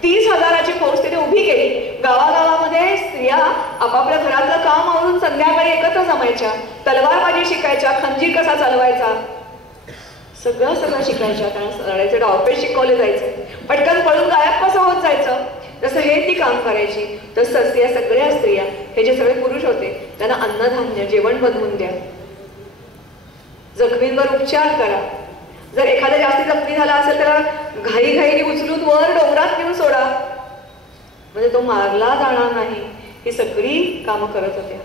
30,000ची फौज तिथे उभी केली. गावागावामध्ये स्त्रिया आपापल्या घरातलं काम आवरून संध्याकाळी एकत्र जमायच्या, तलवारबाजी शिकायच्या, खंजीर कसा चालवायचा, सगळं शिकायच्या. कारण लढाईचे डावपेच शिकवले जायचे. पटकन पळून गायब कसं होत जायचं, तसं हे ती काम करायची. तसंच या सगळ्या स्त्रिया, हे जे सगळे पुरुष होते, त्यांना अन्नधान्य, जेवण बनवून द्या, जखमींवर उपचार करा, जर एखादा जास्ती जखमी झाला असेल त्याला घाईघाईने उचलून वर डोंगरात नेऊन सोडा, म्हणजे तो मारला जाणार नाही. ही सगळी कामं करत होत्या.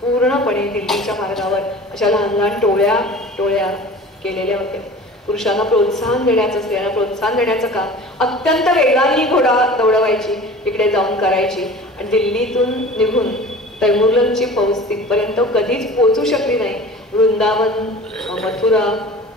पूर्णपणे दिल्लीच्या मार्गावर अशा लहान लहान टोळ्या केलेल्या होत्या. पुरुषांना प्रोत्साहन देण्याचं, स्त्रियांना प्रोत्साहन देण्याचं काम अत्यंत वेगाने घोडा दौडवायची, तिकडे जाऊन करायची. आणि दिल्लीतून निघून तैमूरलंगची फौज तिथपर्यंत कधीच पोचू शकली नाही. वृंदावन, मथुरा,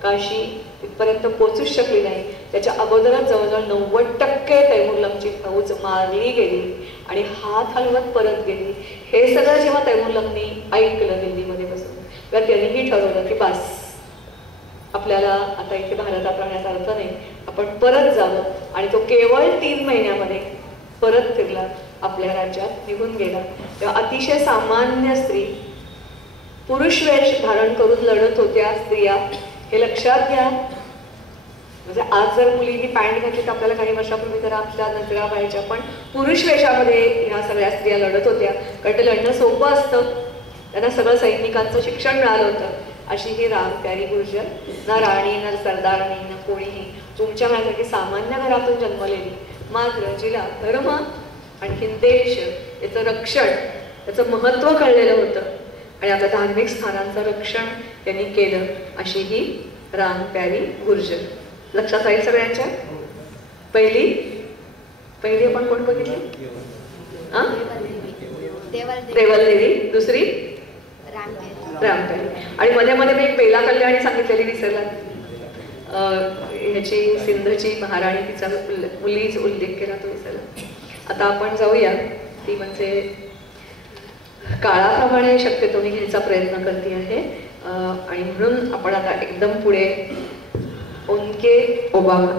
काशी इथपर्यंत पोचूच शकली नाही. त्याच्या अगोदरच जवळजवळ 90% तैमूरलंगची फौज मारली गेली आणि हात हलवत परत गेली. हे सगळं जेव्हा तैमूरलंगनी ऐकलं दिल्लीमध्ये बसून, तेव्हा त्यांनीही ठरवलं की बस, आपल्याला आता इथे भारतात राहण्याचा अर्थ नाही, आपण परत जावं. आणि तो केवळ 3 महिन्यामध्ये परत फिरला, आपल्या राज्यात निघून गेला. तेव्हा अतिशय सामान्य स्त्री, पुरुष वेश धारण करून लढत होत्या स्त्रिया, हे लक्षात घ्या. म्हणजे आज जर मुलींनी पॅन्ट घातली तर आपल्याला काही वर्षापूर्वी जरा आपल्या नजरा व्हायच्या, पण पुरुष वेशामध्ये ह्या सगळ्या स्त्रिया लढत होत्या. कारण ते लढणं सोपं असतं, त्यांना सगळं सैनिकांचं शिक्षण मिळालं होतं. अशी ही रामप्यारी गुर्जर, ना राणी, ना सरदारणी, ना कोणीही, तुमच्या माझ्यासाठी सामान्य घरातून जन्मलेली, मात्र जिला धर्म आणखी देश, याचं रक्षण, त्याचं महत्त्व कळलेलं होतं आणि आपल्या धार्मिक स्थानांचं रक्षण त्यांनी केलं, अशी ही रामप्यारी गुर्जर. लक्षात राहील सगळ्यांच्या? पहिली आपण कोण बघितली? देवल देवी. दुसरी रामप्यारी. आणि मध्ये मध्ये मी एक बेला कल्याणी सांगितलेली विसरला, ह्याची सिंधची महाराणी, तिचा मुलीच उल्लेख केला तो विसरला. आता आपण जाऊया, ती म्हणजे काळाप्रमाणे शक्यतो मी घ्यायचा प्रयत्न करते आहे. आणि म्हणून आपण आता एकदम पुढे ओनके ओबामा,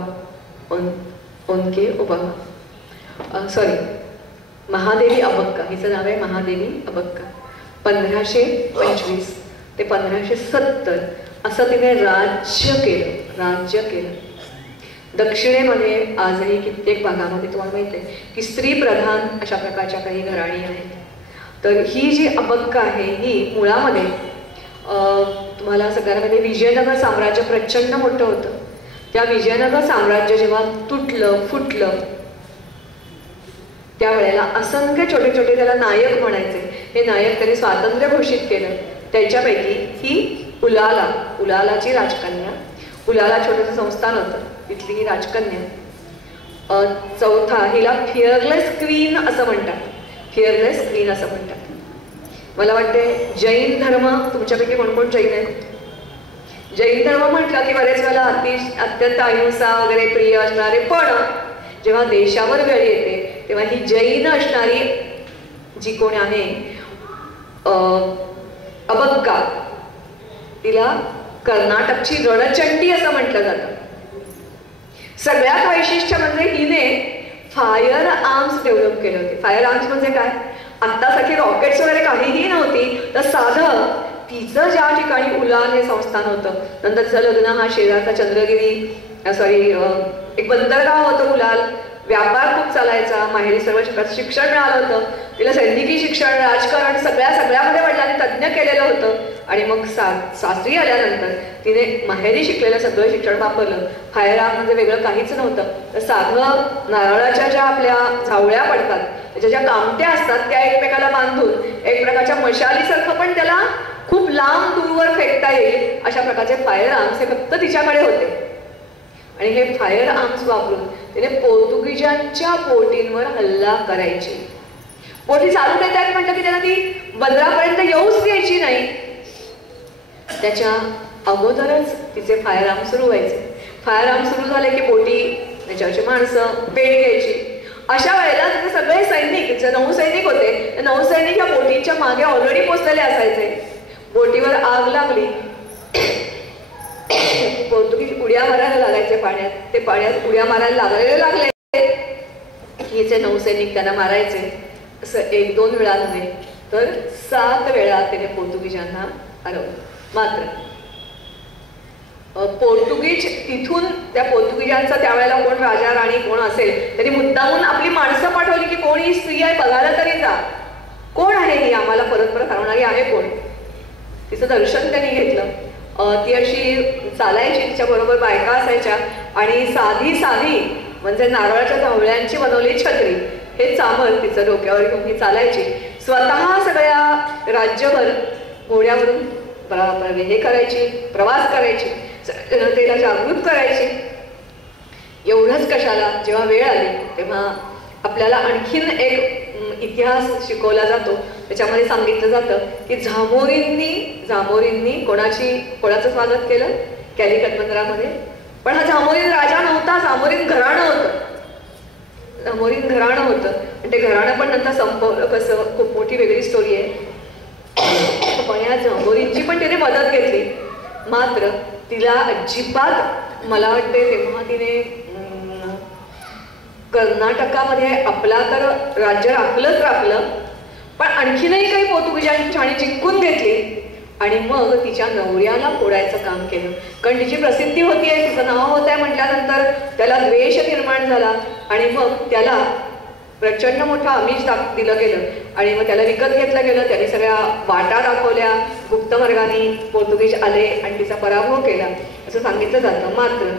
सॉरी, महादेवी अबक्का, हिचं नाव आहे महादेवी अबक्का. 1525 ते 1570 असं तिने राज्य केलं. दक्षिणेमध्ये आजही कित्येक भागामध्ये तुम्हाला माहिती आहे की स्त्री प्रधान अशा प्रकारच्या काही घराणी आहेत. तर ही जी अबक्का आहे ही मुळामध्ये तुम्हाला सगळ्यांमध्ये विजयनगर साम्राज्य प्रचंड मोठं होतं. त्या विजयनगर साम्राज्य जेव्हा तुटलं फुटलं त्यावेळेला असंख्य छोटे छोटे त्याला नायक म्हणायचे, हे नायक त्यांनी स्वातंत्र्य घोषित केलं. त्याच्यापैकी ही उलालाची राजकन्या, उलाला छोटंसं संस्थान होतं, तिथली ही राजकन्या. चौथा, हिला फिअरलेस क्वीन असं म्हणतात, फिअरलेस क्वीन असं म्हणतात. मला वाटते जैन धर्म, तुमच्यापैकी कोण कोण जैन आहेत? जैन धर्म म्हटलं की बरेच वेळेला अत्यंत अहिंसा वगैरे प्रिय असणारे, पण जेव्हा देशावर वेळ येते तेव्हा ही जैन असणारी जी कोण आहे अबक्का, तिला कर्नाटकची रणचंडी असं म्हटलं जातं. सगळ्यात वैशिष्ट्य म्हणजे हिने फायर आर्म्स डेव्हलप केले होते. फायर आर्म्स म्हणजे काय? आत्तासारखी रॉकेट्स वगैरे काहीही नव्हती, तर साधं तिचं ज्या ठिकाणी उलाल हे संस्थान होतं, नंतर तिचं लग्न हा शेजारचा चंद्रगिरी एक बंदरगाव होतं उलाल, व्यापार खूप चालायचा, माहेरी सर्व शिक्षण मिळालं होतं, तिला सैनिकी शिक्षण, राजकारण सगळ्यामध्ये वडिलांनी तज्ज्ञ केलेलं होतं. आणि मग सासरी आल्यानंतर तिने माहेरी शिकलेलं सगळं शिक्षण वापरलं. फायर आर्म म्हणजे वेगळं काहीच नव्हतं, तर साधं नारळाच्या ज्या आपल्या झावळ्या पडतात त्याच्या ज्या कामट्या असतात त्या एकमेकाला बांधून एक प्रकारच्या मशालीसारखं पण त्याला खूप लांब दूरवर फेकता येईल अशा प्रकारचे फायर आर्म्स हे फक्त तिच्याकडे होते. आणि हे फायर आर्म्स वापरून तिने पोर्तुगीजांच्या बोटींवर हल्ला करायची. बोटी चालू देतात म्हटलं की त्यांना ती बंदरापर्यंत येऊच द्यायची नाही. त्याच्या अगोदरच तिचे फायर आर्म सुरू व्हायचे. फायर आर्म सुरू झाले की बोटी, त्याच्यावरची माणसं पेट घ्यायची. अशा वेळेला तिथे सगळे सैनिक, जे नौसैनिक होते, नौसैनिक या बोटीच्या मागे ऑलरेडी पोचलेले असायचे. बोटीवर आग लागली, पोर्तुगीज उड्या मारायला लागायचे पाण्यात. ते पाण्यात उड्या मारायला लागले की जे नौसैनिक त्यांना मारायचे. असं 1-2 वेळा नव्हे तर 7 वेळा त्याने पोर्तुगीजांना हरवलं. मात्र पोर्तुगीज तिथून त्या पोर्तुगीजांचा त्यावेळेला कोण राजा राणी कोण असेल त्यांनी मुद्दामून आपली माणसं पाठवली की कोण ही स्त्री आहे बघायला तरी जा, कोण आहे ही, आम्हाला परत परत हरवणारी आहे कोण. तिचं दर्शन त्यांनी घेतलं. ती अशी चालायची, तिच्याबरोबर बायका असायच्या आणि साधी म्हणजे नारळाच्या झावळ्यांची बनवलेली छत्री, हे चामर तिचं डोक्यावर घेऊन ही चालायची. स्वतः सगळ्या राज्यभर घोड्यावरून हे करायची, प्रवास करायची, जनतेला जागृत करायची. एवढंच कशाला, जेव्हा वेळ आली तेव्हा आपल्याला आणखीन एक इतिहास शिकवला जातो. त्याच्यामध्ये सांगितलं जातं की झामोरींनी कोणाचं स्वागत केलं कॅलिकट बंदरामध्ये. पण हा झामोरीन राजा नव्हता, झामोरीन घराणं होतं. झामोरीन घराणं होतं आणि ते घराणं पण नंतर संपवलं कसं, खूप मोठी वेगळी स्टोरी आहे. पण या झामोरींची पण तिने मदत घेतली. मात्र तिला अजिबात, मला वाटते तेव्हा तिने कर्नाटकामध्ये आपला तर राज्य राखलं, पण आणखीनही काही पोर्तुगीजांची ठाणी जिंकून घेतली आणि मग तिच्या नवऱ्याला फोडायचं काम केलं. कारण तिची प्रसिद्धी होतीये, तिचं नाव होत आहे म्हटल्यानंतर त्याला द्वेष निर्माण झाला आणि मग त्याला प्रचंड मोठं आमिष दिलं गेलं आणि मग त्याला विकत घेतलं गेलं. त्यांनी सगळ्या वाटा दाखवल्या, गुप्त मार्गाने पोर्तुगीज आले आणि तिचा पराभव केला असं सांगितलं जातं. मात्र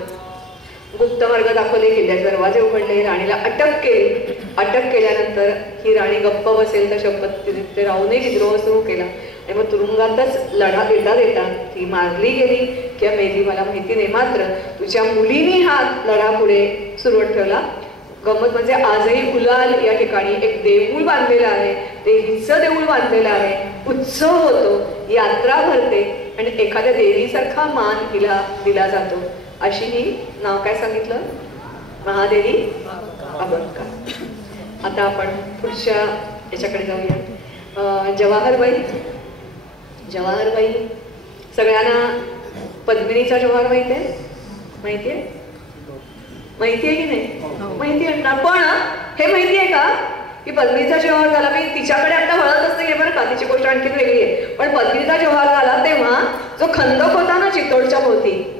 गुप्त मार्ग दाखवले, किल्ल्याचे दरवाजे उघडले, राणीला अटक केली. अटक केल्यानंतर ही राणी गप्प बसेल तर शपथ तिथे राहूनही विद्रोह सुरू केला आणि मग तुरुंगातच लढा देता ती मारली गेली किंवा मेली मला माहिती नाही. मात्र तुझ्या मुलीने हा लढा पुढे सुरू ठेवला. गमत म्हणजे आजही उलाल या ठिकाणी एक देऊळ बांधलेलं आहे, देवीचं देऊळ बांधलेलं आहे, उत्सव होतो, यात्रा भरते आणि एखाद्या देवीसारखा मान हिला दिला जातो. अशी ही नाव काय सांगितलं, महादेवी अबक्का. आता आपण पुढच्या याच्याकडे जाऊया. जवाहरबाई सगळ्यांना पद्मिनीचा जवाहर माहिती आहे की नाही? माहिती आहे ना. पण हे माहिती आहे का की पद्मिनीचा जवाहर झाला, मी तिच्याकडे आता हळत असते बरं का, तिची गोष्ट आणखी वेगळी आहे. पण पद्मिनीचा जवाहर झाला तेव्हा जो खंदक होता ना चित्तोडच्या भोवती,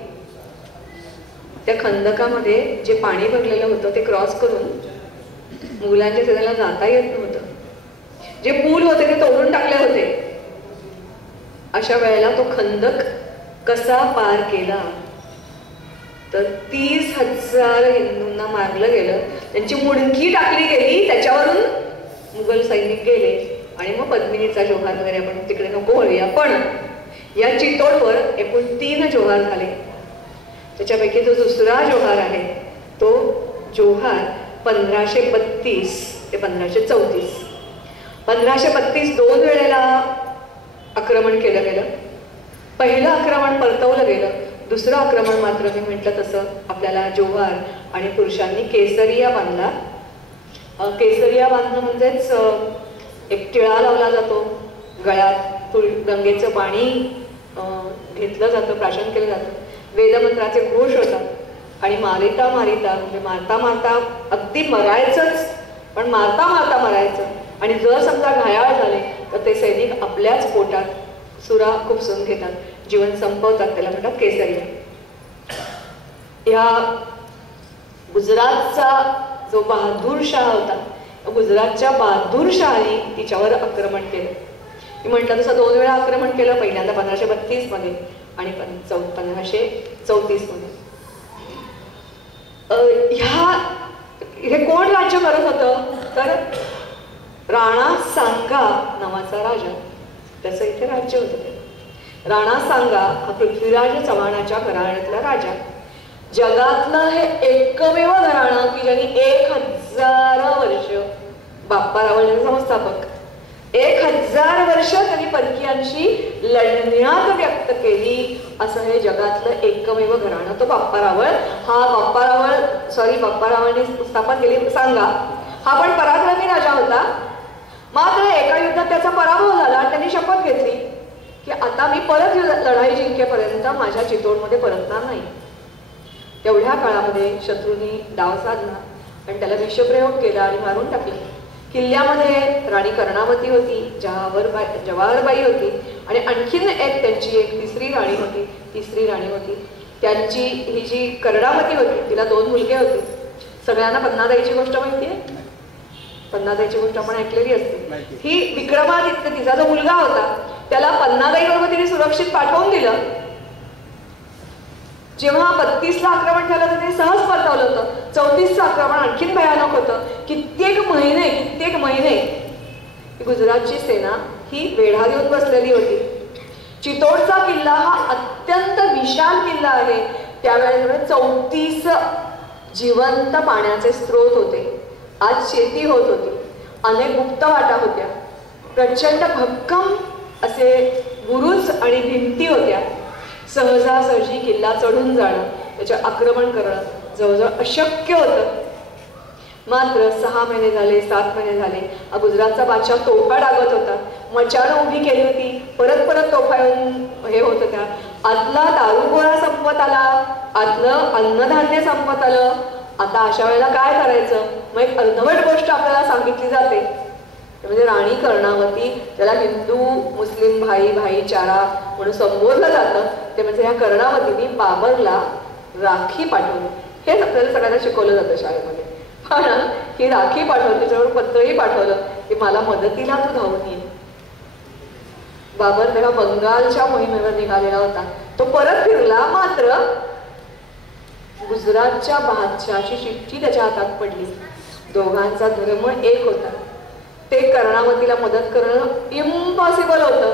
त्या खंदकामध्ये जे पाणी भरलेलं होतं ते क्रॉस करून मुघलांच्या सैन्याला जाता येत नव्हतं. जे पूल होते ते तोडून टाकले होते. अशा वेळेला तो खंदक कसा पार केला तर 30,000 हिंदूंना मारलं गेलं, त्यांची मुंडकी टाकली गेली, त्याच्यावरून मुघल सैनिक गेले आणि मग पद्मिनीचा जोहार वगैरे आपण तिकडे नको वळूया. पण या चितोडवर एकूण 3 जोहार झाले. त्याच्यापैकी जो दुसरा जोहार आहे तो जोहार 1532 ते 1534. 1532 2 वेळेला आक्रमण केलं गेलं. पहिलं आक्रमण परतवलं गेलं, दुसरं आक्रमण मात्र मी म्हटलं तसं आपल्याला जोहार आणि पुरुषांनी केसरिया बांधला. केसरिया बांधणं म्हणजेच एक टिळा लावला जातो गळ्यात, गंगेचं पाणी घेतलं जातं, प्राशन केलं जातं, वेदमंत्राचे घोष होतात आणि मारिता म्हणजे मारता मारता अगदी मरायचंच, पण मारता मारता मरायचं. आणि जर समजा घायाळ झाले तर ते सैनिक आपल्याच पोटात सुरा खुपसून घेतात, जीवन संपवतात. त्याला म्हणतात केसरिया. या गुजरातचा जो बहादूर शाह होता, गुजरातच्या बहादूर शाहने तिच्यावर आक्रमण केलं. मी म्हटलं तसं 2 वेळा आक्रमण केलं. पहिल्यांदा 1532 मध्ये आणि 1534 मध्ये. हे कोण राज्य करत होतं तर राणा सांगा नावाचा राजा, त्याचं इथे राज्य होतं. ते राणा सांगा हा पृथ्वीराज चव्हाणाच्या घराण्यातला राजा. जगातलं हे एकमेव घराणं की ज्यांनी 1000 वर्ष, बाप्पा रावळ संस्थापक, 1000 वर्ष त्यांनी परकीयांशी लढण्यात व्यक्त केली असं हे जगातलं एकमेव घराणं तो बाप्पा रावळ. बाप्पा रावळने स्थापन केली सांगा. हा पण पराक्रमी राजा होता. मात्र एका युद्धात त्याचा पराभव झाला आणि त्यांनी शपथ घेतली की आता मी परत लढाई जिंकेपर्यंत माझ्या चितोडमध्ये परतणार नाही. तेवढ्या काळामध्ये शत्रूंनी डाव साधला आणि त्याला विषप्रयोग केला आणि मारून टाकले. किल्ल्यामध्ये राणी कर्णावती होती, जवाहरबाई होती आणि आणखीन एक त्यांची एक तिसरी राणी होती. त्यांची ही जी कर्णावती होती तिला 2 मुलगे होते. सगळ्यांना पन्नादाईची गोष्ट माहिती आहे? पन्नादाईची गोष्ट आपण ऐकलेली असते. ही विक्रमादित्य तिचा जो मुलगा होता त्याला पन्नादाई बरोबर तिने सुरक्षित पाठवून दिलं. जेव्हा 32ला आक्रमण झालं तर ते सहज परतवलं होतं. 34चं आक्रमण आणखीन भयानक होतं. कित्येक महिने गुजरातची सेना ही वेढा देऊन बसलेली होती. चितोडचा किल्ला हा अत्यंत विशाल किल्ला आहे. त्यावेळेस 34 जिवंत पाण्याचे स्रोत होते. आज शेती होत होती, अनेक गुप्त वाटा होत्या, प्रचंड भक्कम असे बुरुज आणि भिंती होत्या. सहजासहजी किल्ला चढून जाणं, त्याचे आक्रमण करणं जवळजवळ अशक्य होतं. मात्र 6 महिने झाले, 7 महिने झाले, गुजरातचा बादशाह तोफा डागत होता. मचाणं उभी केली होती, परत तोफा येऊन हे होत होत्या. आतला दारुगोळा संपत आला, आतलं अन्नधान्य संपत आलं. आता अशा वेळेला काय करायचं? मग एक अर्धवट गोष्ट आपल्याला सांगितली जाते, म्हणजे राणी कर्णावती, ज्याला हिंदू मुस्लिम भाईचारा म्हणून संबोधलं जातं, ते म्हणजे ह्या कर्णावतीने बाबरला राखी पाठवली. हेच आपल्याला सगळ्यांना शिकवलं जातं शाळेमध्ये. पण ही राखी पाठवली, त्याच्यावर पत्रही पाठवलं की मला मदतीला तू धावून ये. बाबर तेव्हा बंगालच्या मोहिमेवर निघालेला होता. तो परत फिरला, मात्र गुजरातच्या बादशाहाची चिठ्ठी त्याच्या हातात पडली. दोघांचा धर्म एक होता. ते कर्णावतीला मदत करणं इम्पॉसिबल होतं.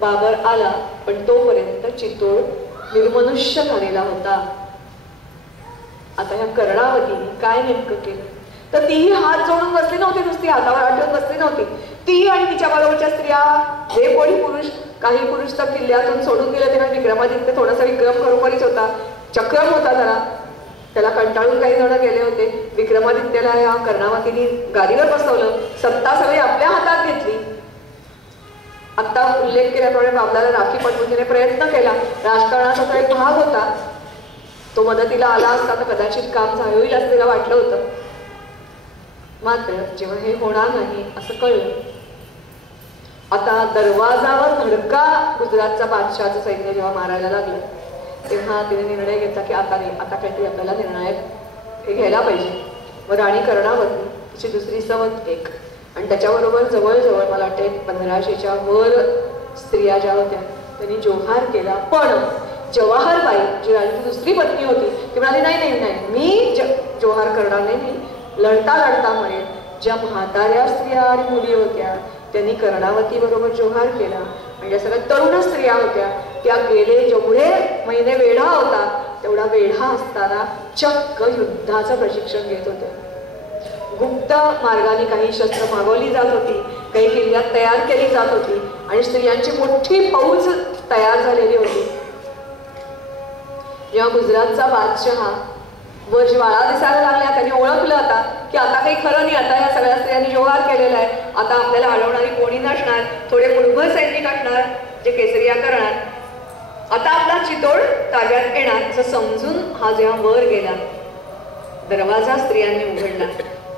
बाबर आला, पण तोपर्यंत चितोड निर्मनुष्य झालेला होता. आता ह्या कर्णावतीने काय नेमकं केलं तर तीही हात जोडून बसली नव्हती, नुसती हातावर आठवून बसली नव्हती. ती आणि तिच्या बरोबरच्या स्त्रिया, जे कोणी पुरुष, काही पुरुष तर किल्ल्यातून सोडून गेले. तेव्हा विक्रमादित्य थोडासा विक्रम खरोखरीच होता, चक्रम होता जरा, त्याला कंटाळून काही जण गेले होते. विक्रमादित्यला या कर्णावतीने गादीवर बसवलं, सत्ता सगळी आपल्या हातात घेतली. आता उल्लेख केल्याप्रमाणे बाबलाला राखी पाठवून तिने प्रयत्न केला. राजकारणाचा तो एक भाग होता, तो मदतीला आला असता तर कदाचित काम होईल असं तिला वाटलं होतं. मात्र जेव्हा हे होणार नाही असं कळलं, आता दरवाजावर धडका गुजरातचा बादशहाचं सैन्य जेव्हा मारायला लागलं, तेव्हा तिने निर्णय घेतला की आता नाही, आता काहीतरी आपल्याला निर्णायक हे घ्यायला पाहिजे. व राणी कर्णावती, तिची दुसरी सवत एक, आणि त्याच्याबरोबर जवळजवळ मला वाटते 1500च्या वर स्त्रिया ज्या होत्या त्यांनी जोहार केला. पण जवाहरबाई जी राणीची दुसरी पत्नी होती ती म्हणाली नाही नाही नाही मी जोहार करणार नाही, मी लढता लढता मरेन. ज्या म्हाताऱ्या स्त्रिया आणि मुली होत्या त्यांनी कर्णावती बरोबर जोहार केला आणि ज्या सगळ्या तरुण स्त्रिया होत्या त्या गेले जेवढे महिने वेढा होता तेवढा वेढा असताना चक्क युद्धाचं प्रशिक्षण घेत होते. गुप्त मार्गाने काही शस्त्र मागवली जात होती, काही किल्ल्यात तयार केली जात होती आणि स्त्रियांची मोठी फौज तयार झालेली होती. जेव्हा गुजरातचा बादशहा वर ज्वाळा दिसायला लागल्या त्यांनी ओळखलं आता की आता काही खरं नाही, आता या सगळ्या स्त्रियांनी जोहार केलेला आहे, आता आपल्याला अडवणारी कोणी नसणार, थोडे मुठभर सैनिक असणार जे केसरिया करणार, आता आपला चितोड ताब्यात येणार असं समजून हा जेव्हा वर गेला दरवाजा स्त्रियांनी उघडला.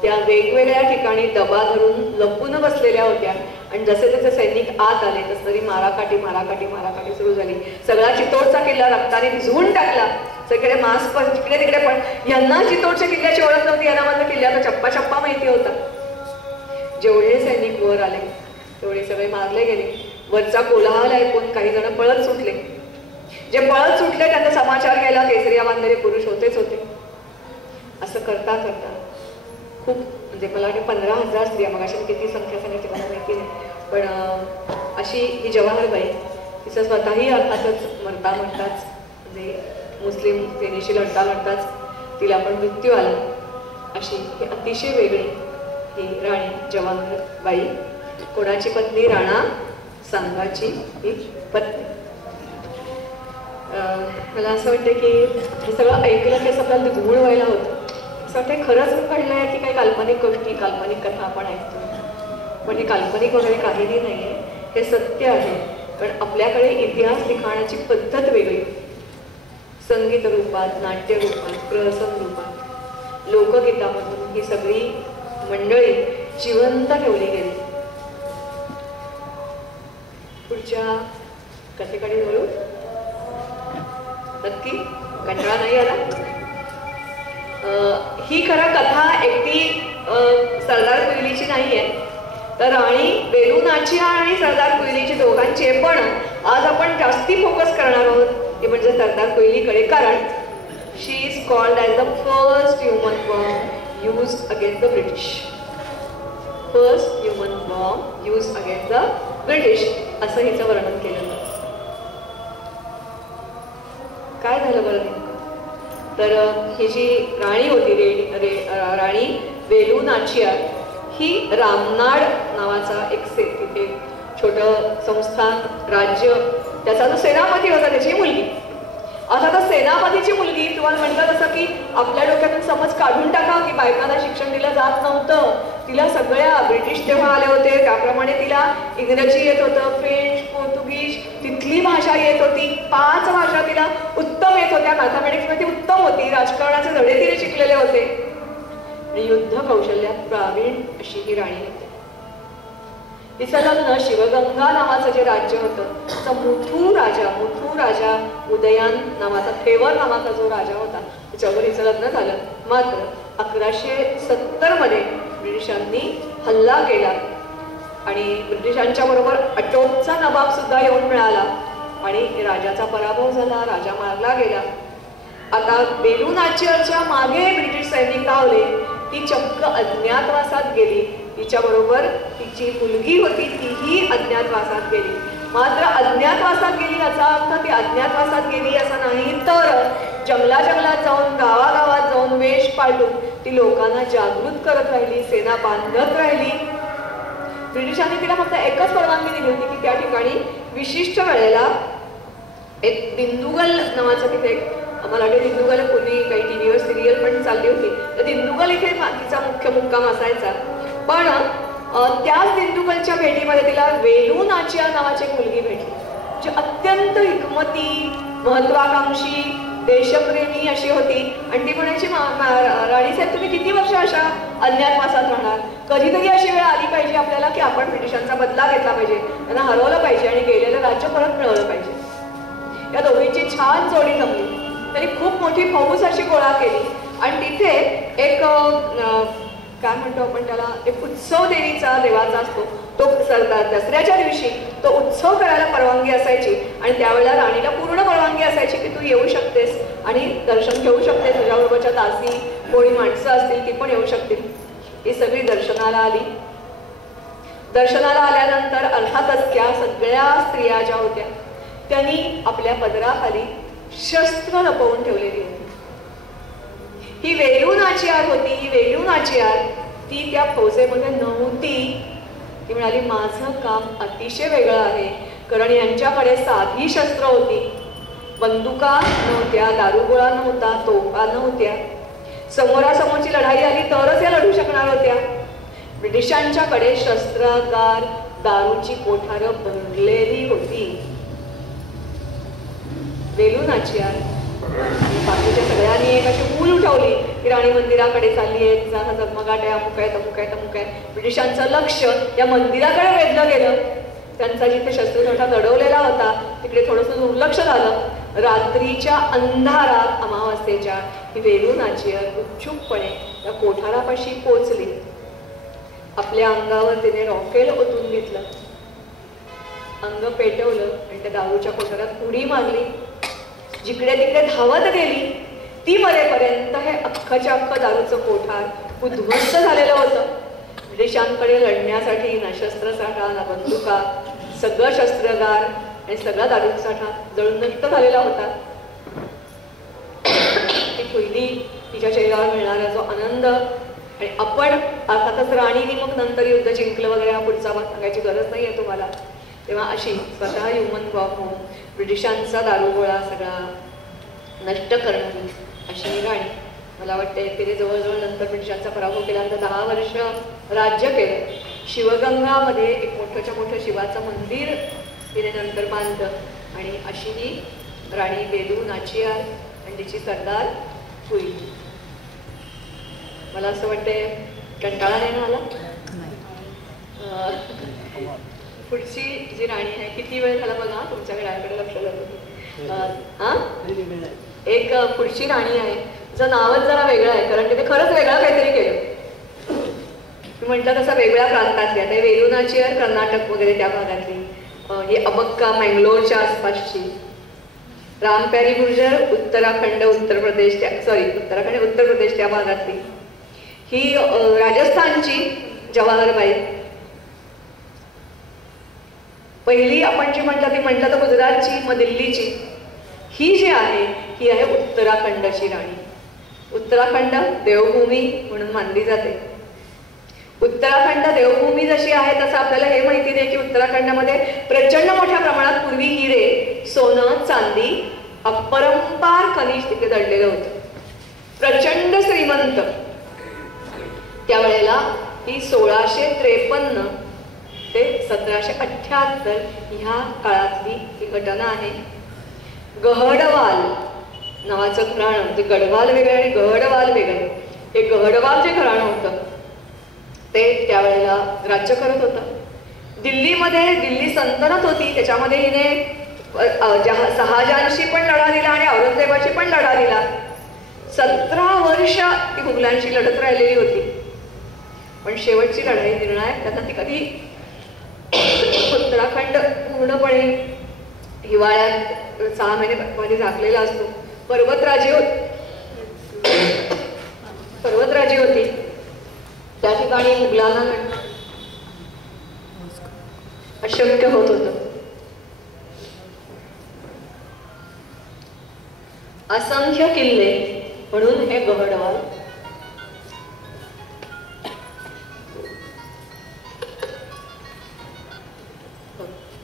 त्या वेगवेगळ्या ठिकाणी दबा धरून लपून बसलेल्या होत्या आणि जसे जसे सैनिक आत आले तस तरी माराकाटी माराकाटी माराकाटी सुरू झाली. सगळा चितोडचा किल्ला रक्ताने भिजवून टाकला. सगळे मास्क पण तिकडे तिकडे, पण यांना चितोडच्या किल्ल्याची ओळख नव्हती, यांना मात्र किल्ल्याचा चप्पा चप्पा माहिती होता. जेवढे सैनिक वर आले तेवढे सगळे मारले गेले. वरचा कोलाहल ऐकून काही जण पळत सुटले. जे पळत सुटले त्यांचा समाचार गेला केसरिया बांधलेले पुरुष होतेच होते. असं करता करता खूप म्हणजे मला वाटते 15,000 स्त्रिया, मग अशी किती संख्या सांगायची मला माहिती नाही, पण अशी ही जवाहरबाई तिचं स्वतःही अर्थातच मरता म्हणताच म्हणजे मुस्लिम सेनेशी लढता लढताच तिला पण मृत्यू आला. अशी ही अतिशय वेगळी ही राणी जवाहरबाई. कोणाची पत्नी? राणा सांगाची ही पत्नी. मला असं वाटतं की हे सगळं ऐकलं की असं आपल्याला धुळ व्हायला होतं. असं वाटतं खरंच घडलं आहे की काही काल्पनिक गोष्टी, काल्पनिक कथा आपण ऐकतो, पण हे काल्पनिक वगैरे काहीही नाही आहे, हे सत्य आहे. पण आपल्याकडे इतिहास लिखाणाची पद्धत वेगळी, संगीत रूपात, नाट्य रूपात, प्रसंग रूपात, लोकगीतामधून ही सगळी मंडळी जिवंत ठेवली गेली. पुढच्या कथेकडे बोलू. नक्की कंटाळा नाही आला? ही खरं कथा एकटी सरदार कुईलीची नाही आहे, तर राणी वेलू नाचियार आणि सरदार कुईलीची दोघांची आहे. पण आज आपण जास्ती फोकस करणार आहोत ते म्हणजे सरदार कुईलीकडे, कारण she is called as the first human bomb used against the British. First human bomb used against the British असं हिचं वर्णन केलं जातं. काय झालं बरं नेमकं? तर ही जी राणी होती राणी वेलू नाचियार ही रामनाड नावाचा एक तिथे छोटं संस्थान राज्य, त्याचा जो सेनापती होता त्याची मुलगी. आता तर सेनापतीची मुलगी, तुम्हाला म्हटलं जसं की आपल्या डोक्यातून समज काढून टाका की बायकांना शिक्षण दिलं जात नव्हतं. तिला सगळ्या ब्रिटिश तेव्हा आले होते त्याप्रमाणे तिला इंग्रजी येत होतं, फ्रेंच, पोर्तुगीज, तिथली भाषा येत होती, 5 भाषा तिला उत्तम येत होत्या, मॅथमॅटिक्समध्ये उत्तम होती, राजकारणाचे धडे तिने शिकलेले होते आणि युद्ध कौशल्यात प्रावीण अशी ही राणी होती. तिचं लग्न शिवगंगा नावाचं जे राज्य होतं त्याचा मुथू राजा उदयान नावाचा, थेवर नावाचा जो राजा होता त्याच्यावर हिचं लग्न झालं. मात्र 1170 मध्ये ब्रिटिशांनी हल्ला केला आणि ब्रिटिशांच्या बरोबर अटोपचा नवाब सुद्धा येऊन मिळाला आणि राजाचा पराभव झाला, राजा मारला गेला. आता वेलू नाचियारच्या मागे ब्रिटिश सैनिक धावले. ती चक्क अज्ञातवासात गेली. तिच्याबरोबर तिची मुलगी होती तीही अज्ञातवासात गेली. मात्र अज्ञातवासात गेली याचा अर्थ ती अज्ञातवासात गेली असं नाही, तर जंगलात जाऊन, गावागावात जाऊन वेश पालटून ती लोकांना जागृत करत राहिली, सेना बांधत राहिली. ब्रिटिशांनी तिला फक्त एकच परवानगी दिली होती की त्या ठिकाणी विशिष्ट वेळेला एक दिंदुगल नावाचं तिथे मला वाटतं दिंदुगल पूर्वी काही टीव्हीवर सिरियल पण चालली होती, तर दिंदुगल इथे तिचा मुख्य मुक्काम असायचा. पण त्याच दिंदुगलच्या भेटीमध्ये तिला वेलू नाचियार नावाची एक मुलगी भेटली जी अत्यंत हिकमती, महत्वाकांक्षी, देशप्रेमी अशी होती. आणि ती म्हणायची राणी साहेब तुम्ही किती वर्ष अशा अज्ञातवासात राहणार, कधीतरी अशी वेळ आली पाहिजे आपल्याला की आपण ब्रिटिशांचा बदला घेतला पाहिजे, त्यांना हरवलं पाहिजे आणि गेलेलं राज्य परत मिळवलं पाहिजे. या दोघींची छान जोडी जमली. त्यांनी खूप मोठी फौज अशी गोळा केली आणि तिथे एक काय म्हणतो आपण त्याला, एक उत्सव देवीचा देवाचा असतो तो, सरदार दसऱ्याच्या दिवशी तो उत्सव करायला परवानगी असायची आणि आणि त्यावेळेला राणीला पूर्ण परवानगी असायची की तू येऊ शकतेस आणि दर्शन घेऊ शकतेस, तुझ्याबरोबरच्या दासी कोणी माणसं असतील ती पण येऊ शकतील. ही सगळी दर्शनाला आली. दर्शनाला आल्यानंतर अर्थातच त्या सगळ्या स्त्रिया ज्या होत्या त्यांनी आपल्या पदराखाली शस्त्र लपवून ठेवलेली होती. ही वेलू नाचियार होती. ही वेलू नाचियार ती त्या फौजेमध्ये नव्हती. ती म्हणाली माझं काम अतिशय वेगळं आहे, कारण यांच्याकडे साधी शस्त्र होती, बंदुका नव्हत्या, दारुगोळा नव्हता, तोफा नव्हत्या. समोरासमोरची लढाई आली तरच या लढू शकणार होत्या. ब्रिटिशांच्याकडे शस्त्रागार, दारूची कोठारं भरलेली होती. वेलू नाचियार बाकीच्या सगळ्यांनी एक अशी मूल उठवली की राणी मंदिराकडे चालली आहे, तिचा हा जगमगाट आहे, अमुक आहे तमुक आहे तमुक आहे. ब्रिटिशांचं लक्ष या मंदिराकडे वेधलं गेलं. त्यांचा जिथे शस्त्रसाठा दडवलेला होता तिकडे थोडंसं दुर्लक्ष झालं. रात्रीच्या अंधारात अमावास्येच्या ही वेलू नाचियार उत्सुकपणे त्या कोठारापाशी पोचली. आपल्या अंगावर तिने रॉकेल ओतून घेतलं, अंग पेटवलं आणि त्या दारूच्या कोठारात उडी मारली. जिकडे तिकडे धावत गेली. ती मरेपर्यंत हे अख्खच्या अख्खं दारूचं कोठार उद्ध्वस्त झालेलं होतं. ब्रिटिशांकडे लढण्यासाठी ना शस्त्रसाठा ना बंदुका, सगळं शस्त्रगार आणि सगळा दारूचा साठा जळून नष्ट झालेला होता. ती पहिली तिच्या चेहऱ्यावर मिळणारा जो आनंद आणि आपण अर्थातच राणीने मग नंतर युद्ध जिंकलं वगैरे हा पुढचा भाग सांगायची गरज नाही आहे तुम्हाला. तेव्हा अशी स्वतः ह्युमन वॉक होऊन ब्रिटिशांचा दारुगोळा सगळा नष्ट करणारी अशी राणी. मला वाटते तिने जवळजवळ नंतर ब्रिटिशांचा पराभव केल्यानंतर 10 वर्ष राज्य केलं. शिवगंगामध्ये एक मोठंच्या मोठं शिवाचं मंदिर तिने नंतर बांधलं. आणि अशी ही राणी वेलू नाचियार आणि तिची सरदार कुई. मला असं वाटते कंटाळा नाही ना आला. पुढची जी राणी आहे, किती वेळ झाला बघा तुमच्या घराकडे लक्ष लागलं. एक पुढची राणी आहे, तिचं नावच जरा वेगळं आहे, कारण तिने खरंच वेगळं काहीतरी केलं. मी म्हटलं तसं वेगळ्या प्रांतातली. आता वेलू नाचियार कर्नाटक वगैरे त्या भागातली, ही अबक्का मंगलोरच्या आसपासची. रामप्यारी गुर्जर उत्तराखंड उत्तर प्रदेश त्या भागातली. ही राजस्थानची जवाहरबाई. पहिली आपण जी म्हटलं ती म्हटलं तर गुजरातची, मग दिल्लीची. ही जी आहे ही आहे उत्तराखंडची राणी. उत्तराखंड देवभूमी म्हणून मानली जाते. उत्तराखंड देवभूमी जशी आहे तसं आपल्याला हे माहिती नाही की उत्तराखंडमध्ये प्रचंड मोठ्या प्रमाणात पूर्वी हिरे, सोनं, चांदी, अपरंपार खनिज तिथे दडलेलं होतं. प्रचंड श्रीमंत. त्यावेळेला ही 1653 ते 1778 ह्या काळातली ही घटना आहे. गहडवाल नावाचं घराणं, ते गढवाल वेगळं आणि गहडवाल वेगळं. हे गहडवाल जे घराणं होतं ते त्यावेळेला राज्य करत होतं. दिल्लीमध्ये दिल्ली सल्तनत होती, त्याच्यामध्ये हिने शहाजहानशी पण लढा दिला आणि औरंगजेबाशी पण लढा दिला. 17 वर्ष ती मुघलांशी लढत राहिलेली होती. पण शेवटची लढाई निर्णायक, त्यांना ती कधी उत्तराखंड पूर्णपणे हिवाळ्यात 6 महिने झाकलेला असतो. पर्वतराजी होती. त्या ठिकाणी मुघलांना अशक्य होत होतं. असंख्य किल्ले म्हणून हे गहडवाल.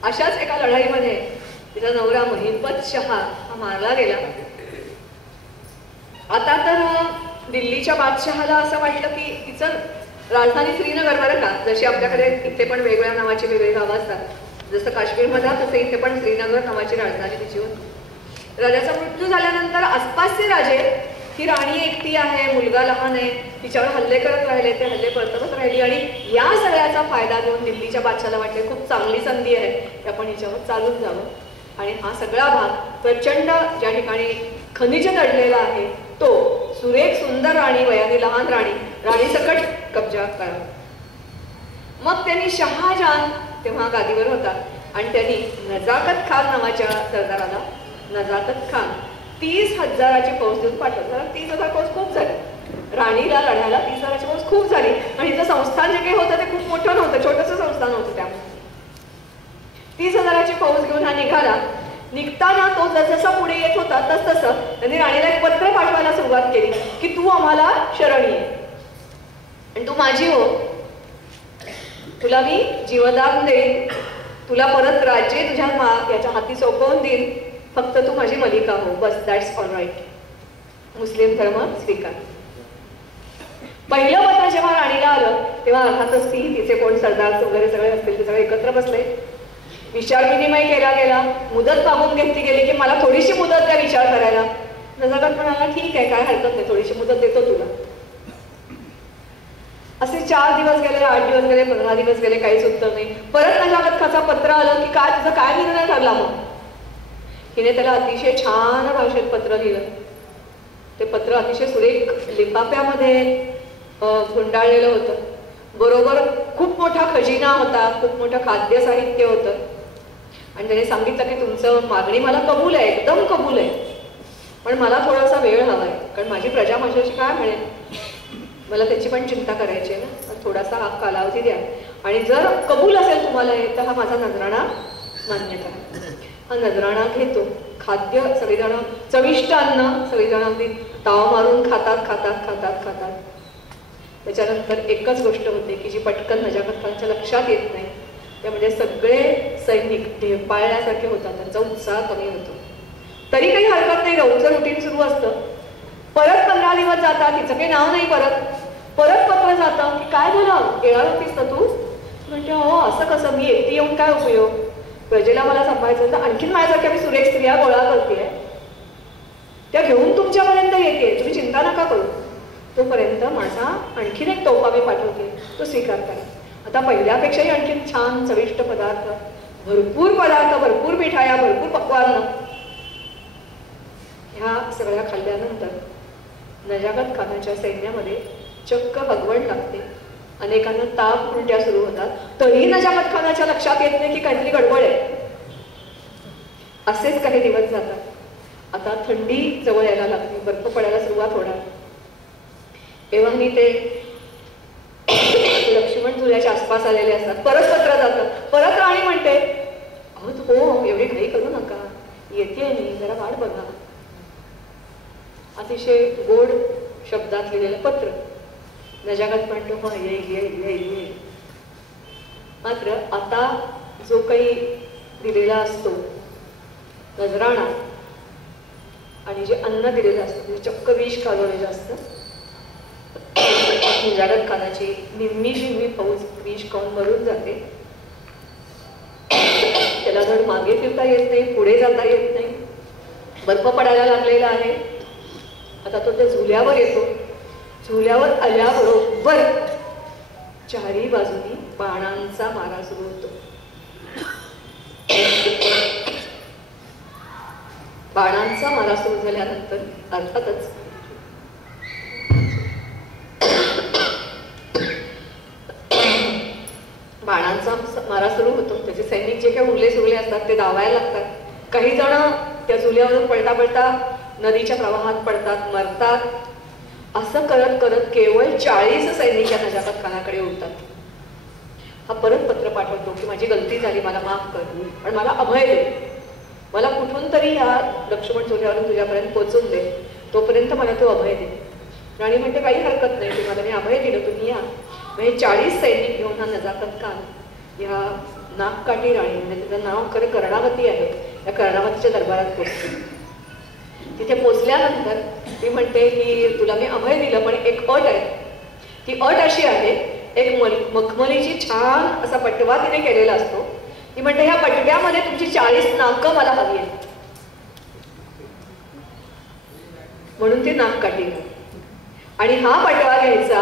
अशाच एका लढाईमध्ये तिचा नवरा महिपत शहा हा मारला गेला. आता तर दिल्लीच्या बादशहाला असं वाटलं की तिचं राजधानी श्रीनगर, बरं का, जशी आपल्याकडे इथे पण वेगवेगळ्या नावाची वेगवेगळी गावं असतात, जसं काश्मीरमध्ये तसं इथे पण श्रीनगर नावाची राजधानी तिची होती. राजाचा मृत्यू झाल्यानंतर आसपासचे राजे, ही राणी एकटी आहे, मुलगा लहान आहे, तिच्यावर हल्ले करत राहिले, ते हल्ले परतवत राहिली. आणि या सगळ्याचा फायदा घेऊन दिल्लीच्या बादशाला वाटले खूप चांगली संधी आहे की आपण हिच्यावर चालून जावं आणि हा सगळा भाग प्रचंड ज्या ठिकाणी खनिज दडलेला आहे तो सुरेख सुंदर राणी, वयाने लहान राणी सकट कब्जा करा. मग त्यांनी शहाजहान तेव्हा गादीवर होता, आणि त्यांनी नजाकत खान नावाच्या सरदाराला नजाकत खान 30,000ची फौज देऊन पाठवलं. कारण 30,000 फौज खूप झाली, राणीला लढायला 30,000ची फौज खूप झाली. आणि हिचं संस्थान जे काही होतं ते खूप मोठं नव्हतं, छोटंसं संस्थान होतं. त्यामुळे 30,000ची फौज घेऊन हा निघाला. निघताना तो जसजसा पुढे येत होता तसतसं त्यांनी राणीला एक पत्र पाठवायला सुरुवात केली की तू आम्हाला शरणी आहे आणि तू माझी हो, तुला मी जीवदान देईन, तुला परत राज्य तुझ्या याच्या हाती सोपवून देईन, फक्त तू माझी मलिका हो, बस, दॅट्स ऑल राईट. मुस्लिम धर्म स्वीकार. पहिलं पत्र जेव्हा राणीला आलं तेव्हा अर्थातच ती तिचे कोण सरदार वगैरे सगळे असतील ते सगळे एकत्र बसले. विचार विनिमय केला गेला, मुदत मागून घेतली गेली की मला थोडीशी मुदत द्या विचार करायला. नजाकत म्हणाला ठीक आहे, काय हरकत नाही, थोडीशी मुदत देतो तुला. असे 4 दिवस गेले, 8 दिवस गेले, 15 दिवस गेले, काहीच उत्तर नाही. परत नजाकत खानचा पत्र आलं की काय तुझा काय निर्णय ठरला मग. हिने त्याला अतिशय छान भाषेत पत्र लिहिलं. ते पत्र अतिशय सुरेख लिफाफ्यामध्ये गुंडाळलेलं होतं. बरोबर खूप मोठा खजिना होता, खूप मोठं खाद्य साहित्य होतं. आणि त्याने सांगितलं की तुमचं मागणी मला कबूल आहे, एकदम कबूल आहे, पण मला थोडासा वेळ हवा आहे, कारण माझी प्रजा माझ्याशी काय म्हणेल, मला त्याची पण चिंता करायची आहे ना, थोडासा हा कालावधी द्या. आणि जर कबूल असेल तुम्हाला तर हा माझा नजराणा मान्य करा. हा नजराणा घेतो. खाद्य सगळेजण, चविष्ट अन्न सगळेजण अगदी ताव मारून खातात खातात खातात खातात. त्याच्यानंतर एकच गोष्ट होते की जी पटकन नजाकत खानच्या लक्षात येत नाही, ते म्हणजे सगळे सैनिक ढेपाळल्यासारखे होतात, त्यांचा उत्साह कमी होतो. तरी काही हरकत नाही, रोजचं रुटीन सुरू असतं. परत 15 दिवस जातात, तिचं काही नाव नाही. परत पत्र जातं की काय झालं, येणार होतीस ना तू. म्हणते हो, असं कसं, मी एकटी येऊन काय उपयोग, प्रजेला मला सांभाळायचं तर आणखीन माझ्यासारख्या मी सुरेख स्त्रिया गोळा करते, त्या घेऊन तुमच्यापर्यंत येते, तुम्ही चिंता नका करू. तोपर्यंत माझा आणखीन एक तोफा मी पाठवते, तो स्वीकार करा. आता पहिल्यापेक्षाही आणखीन छान चविष्ट पदार्थ, भरपूर मिठाया, भरपूर पक्वान्न. ह्या सगळ्या खाल्ल्यानंतर नजाकत खानाच्या सैन्यामध्ये चक्क हगवण लागते. अनेकांना ताप उलट्या सुरू होतात. तरी नजाकत खानाच्या लक्षात येत नाही की काहीतरी गडबड आहे. असेच काही दिवस जातात. आता थंडी जवळ यायला लागते, बर्फ पडायला सुरुवात होणार. एव्हानी ते लक्ष्मण झुल्याच्या आसपास आलेले असतात. परत पत्र जातं. परत राणी म्हणते अहो हो, एवढी घाई करू नका, येते मी, जरा वाट बघा. अतिशय गोड शब्दात लिहिलेलं पत्र. नजाकत म्हणतो हा येईल. मात्र आता जो काही दिलेला असतो नजराणा आणि जे अन्न दिलेलं असतं ते चक्क विष कालवलेलं असतं. नजाकत खानाची निम्मी फौज विष खाऊन मरून जाते. त्याला धड मागे फिरता येत नाही, पुढे जाता येत नाही. बर्फ पडायला लागलेला आहे. आता तो त्या झुल्यावर येतो. झुल्यावर आल्याबरोबर चारी बाजूनी बाणांचा मारा सुरू होतो. बाणांचा मारा सुरू झाल्यानंतर अर्थातच बाणांचा मारा सुरू होतो. त्याचे सैनिक जे काही उरले सुरले असतात ते धावायला लागतात. काही जण त्या झुल्यावरून पळता पळता नदीच्या प्रवाहात पडतात, मरतात. असं करत करत केवळ 40 सैनिक या नजाकत खानाकडे उरतात. हा परत पत्र पाठवतो की माझी गलती झाली, मला माफ कर, पण मला अभय दे, मला कुठून तरी या लक्ष्मण झुल्यावरून तुझ्यापर्यंत पोहोचून दे, तोपर्यंत मला तू अभय दे. राणी म्हणते काही हरकत नाही, तुम्हाला मी अभय दिलं, तुम्ही या. म्हणजे 40 सैनिक घेऊन हा नजाकत खान या नागकाठी राणी, म्हणजे तिचं नाव खरं कर्णावती आहे, या कर्णावतीच्या दरबारात पोहोचते. तिथे पोचल्यानंतर ती म्हणते की तुला मी अभय दिलं, पण एक अट आहे. ती अट अशी आहे, एक मखमलीची छान असा पटवा तिने केलेला असतो. ती म्हणते ह्या पटव्यामध्ये तुमची 40 नाकं मला हवी आहेत. म्हणून ती नाककाठी आणि हा पटवा घ्यायचा,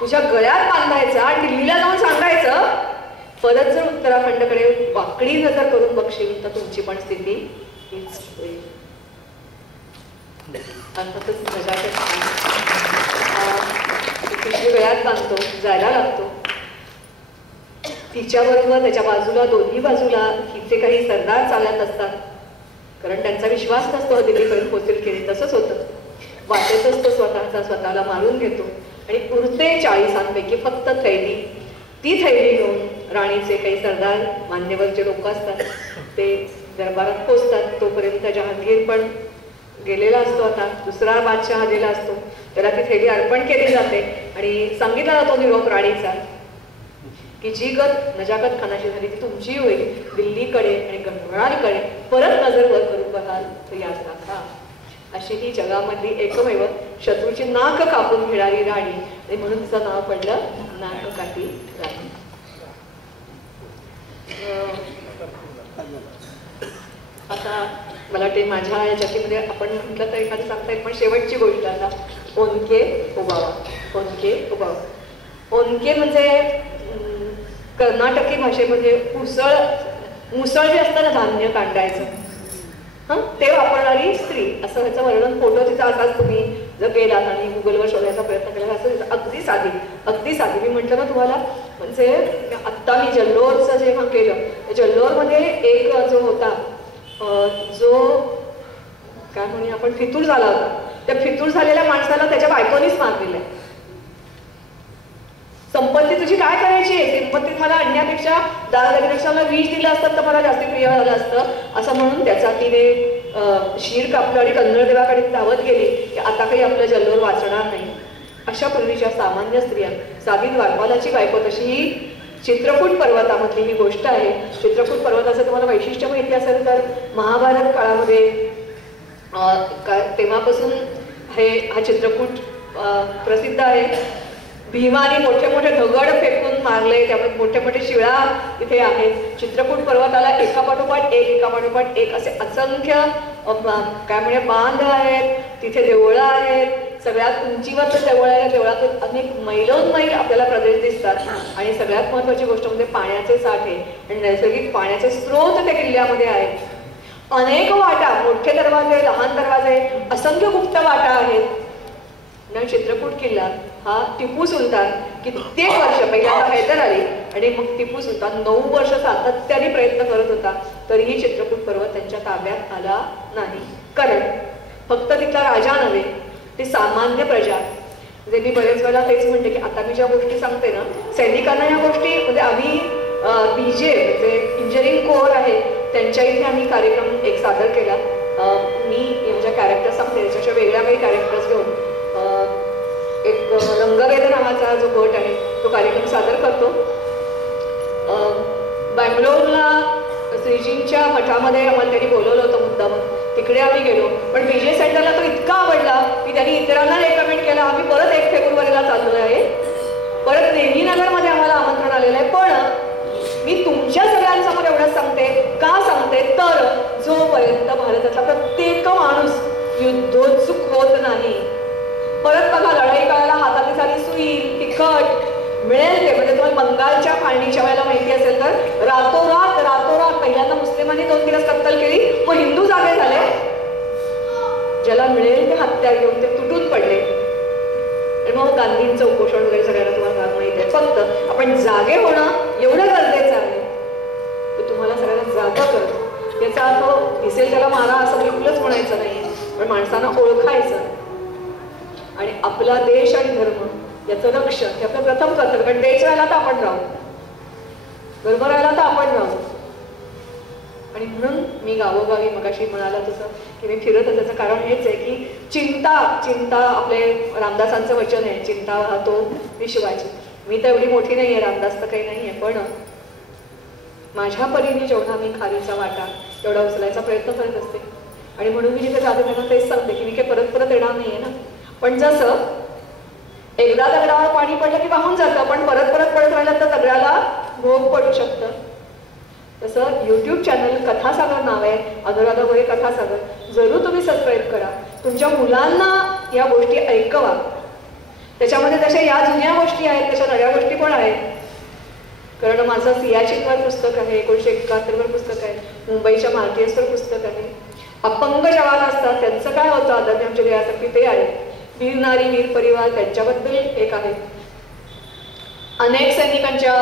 तुझ्या गळ्यात बांधायचा आणि दिल्लीला जाऊन सांगायचं, परत जर उत्तराखंडकडे वाकडी नजर करून बघशील तर तुमची पण स्थिती हीच होईल. अर्थातच नजाकत पिशवी गळ्यात बांधतो, जायला लागतो. तिच्याबरोबर त्याच्या बाजूला दोन्ही बाजूला हिचे काही सरदार चालत असतात, कारण त्यांचा विश्वास नसतो दिल्लीपर्यंत पोहोचेल की तसंच होतं. वाटेतच तो स्वतःला मारून घेतो आणि उरते 40 फक्त थैली. ती थैली घेऊन राणीचे काही सरदार मान्यवर जे लोक असतात ते दरबारात पोचतात. तोपर्यंत जहांगीर पण गेलेला असतो, आता दुसरा बादशाह आलेला असतो, त्याला ती थैली अर्पण केली जाते आणि सांगितला जातो निरोप राणीचा की जी गत नजाकत खानाची झाली ती तुमची होईल. दिल्लीकडे आणि गंगळाकडे परत नजर वर करून बघाल तर याच राखा. अशी ही जगामधली एकमेव शत्रूची नाक कापून घेणारी राणी आणि म्हणून तिचं नाव पडलं नाककाठी राणी. आता मला वाटते माझ्या याच्यामध्ये आपण म्हटलं तर एखादं सांगता येईल, पण शेवटची गोष्ट आता ओनके उबावा. ओनके उबावा, ओनके म्हणजे कर्नाटकी भाषेमध्ये मुसळ जे असतं ना धान्य कांडायचं, ते वापरणारी स्त्री, असं ह्याचं वर्णन. फोटो तिचा असाच तुम्ही जर गेलात आणि गुगलवर शोधायचा प्रयत्न केला असं अगदी साधी. मी म्हटलं ना तुम्हाला, म्हणजे आत्ता मी जल्लोरचं जेव्हा केलं, जल्लोरमध्ये एक जो होता जो काय म्हणूया आपण फितूर झाला होता, त्या फितूर झालेल्या माणसाला त्याच्या बायकोनीच मारलेलं आहे. संपत्ती तुझी काय करायची आहे, संपत्तीत मला आणण्यापेक्षा दागदागिन्यापेक्षा मला विष दिलं असतं तर मला जास्ती प्रिय झालं असतं असं म्हणून त्याचा तिने शीर कापलं आणि कन्नडदेवाकडे धावत गेली की आता काही आपलं जल्लोर वाचणार नाही. अशा पूर्वीच्या सामान्य स्त्रिया, साधी द्वारपालाची बायको, तशी ही चित्रकूट पर्वतामधली ही गोष्ट आहे. चित्रकूट पर्वताचं तुम्हाला वैशिष्ट्य माहिती असेल तर महाभारत काळामध्ये तेव्हापासून हा चित्रकूट प्रसिद्ध आहे. भीमाने मोठे मोठे दगड फेकून मारले, त्यामुळे मोठे मोठे शिळा इथे आहेत. चित्रकूट पर्वताला एकापाठोपाठ एक असे असंख्य काय म्हणजे बांध आहेत, तिथे देवळं आहेत. सगळ्यात उंचीवरचं देवळ आहे, देवळातून अनेक मैलोनमैल आपल्याला प्रदेश दिसतात. आणि सगळ्यात महत्त्वाची गोष्ट म्हणजे पाण्याचे साठे आणि नैसर्गिक पाण्याचे स्रोत त्या किल्ल्यामध्ये आहेत. अनेक वाटा, मोठे दरवाजे, लहान दरवाजे, असंख्य गुप्त वाटा आहेत. आणि चित्रकूट किल्ला हा टिपू सुलतान कित्येक वर्ष, पहिल्यांदा हैदर अली आणि मग टिपू सुलतान 9 वर्ष सातत्याने प्रयत्न करत होता, तरीही चित्रकूट पर्वत त्यांच्या ताब्यात आला नाही. कारण फक्त तिथला राजा नव्हे, ती सामान्य प्रजा. म्हणजे मी बरेच वेळा तेच म्हणते की आता मी ज्या गोष्टी सांगते ना, सैनिकांना या गोष्टी म्हणजे आम्ही BJ म्हणजे इंजिनिअरिंग कोर आहे त्यांच्या इथे आम्ही कार्यक्रम एक सादर केला. मी ज्या कॅरेक्टर्स सांगते त्याच्याशिवाय वेगळ्या काही कॅरेक्टर्स घेऊन एक रंगवेद नावाचा जो गट आहे तो कार्यक्रम सादर करतो. बँगलोरला श्रीजींच्या मठामध्ये आम्हाला त्यांनी बोलवलं होतं मुद्दाम, तिकडे आम्ही गेलो. पण BJ सेंटरला तो इतका आवडला की त्यांनी इतरांना रेकमेंड केला. आम्ही परत 1 फेब्रुवारीला चाललो आहे, परत नेहमीनगरमध्ये आम्हाला आमंत्रण आलेलं आहे. पण मी तुमच्या सगळ्यांसमोर एवढंच सांगते, का सांगते तर जोपर्यंत भारतातला प्रत्येक माणूस युद्धोत्सुक होत नाही, परत बघा लढाई काळाला हाताने झाली सुई, तिखट मिळेल ते. म्हणजे तुम्हाला बंगालच्या फाळणीच्या वेळेला माहिती असेल तर रातोरात पहिल्यांदा मुस्लिमांनी 2 दिवस कत्तल केली, मग हिंदू जागे झाले. ज्याला मिळेल ते हत्यार घेऊन ते तुटून पडले आणि मग गांधींचं उपोषण वगैरे सगळ्यांना तुम्हाला माहिती आहे. फक्त आपण जागे होणं एवढं गरजेचं आहे की तुम्हाला सगळ्यांना जागा करतो. याचा अर्थ दिसेल त्याला मारा असं बिलकुलच म्हणायचं नाही, पण माणसांना ओळखायचं आणि आपला देश आणि धर्म याचं लक्ष हे आपलं प्रथम कर्तव्य. कारण देश राहिला तर आपण राहू, धर्म राहिला तर आपण राहू. आणि म्हणून मी गावोगावी मगाशी म्हणाला तसं की मी फिरत त्याचं कारण हेच आहे की चिंता आपले रामदासांचं वचन आहे, चिंता हा तो विश्वाची. मी तर एवढी मोठी नाही आहे, रामदास तर काही नाही आहे, पण माझ्या परीने जेवढा मी खारीचा वाटा तेवढा उचलायचा प्रयत्न करत असते. आणि म्हणून मी जिथे जाते त्यांना तेच सांगते की मी काही परत येणार नाही आहे ना. पण जसं एकदा दगडावर पाणी पडलं की वाहून जातं, पण परत पडत राहिलं तर दगडाला भोग पडू शकतं. तसं यूट्यूब चॅनल कथासागर नाव आहे, अनुराधा गोरे कथासागर, जरूर तुम्ही सबस्क्राईब करा. तुमच्या मुलांना या गोष्टी ऐकवा. त्याच्यामध्ये तशा या जुन्या गोष्टी आहेत, तशा नव्या गोष्टी पण आहेत. कारण माझं सियाचीनवर पुस्तक आहे, 1971वर पुस्तक आहे, मुंबईच्या मार्टियर्सवर पुस्तक आहे. अपंग जवान असतात त्यांचं काय होतं आदरणीय आमच्या देहासाठी ते आहे. वीर नारी वीर परिवार त्यांच्याबद्दल एक आहे. अनेक सैनिकांच्या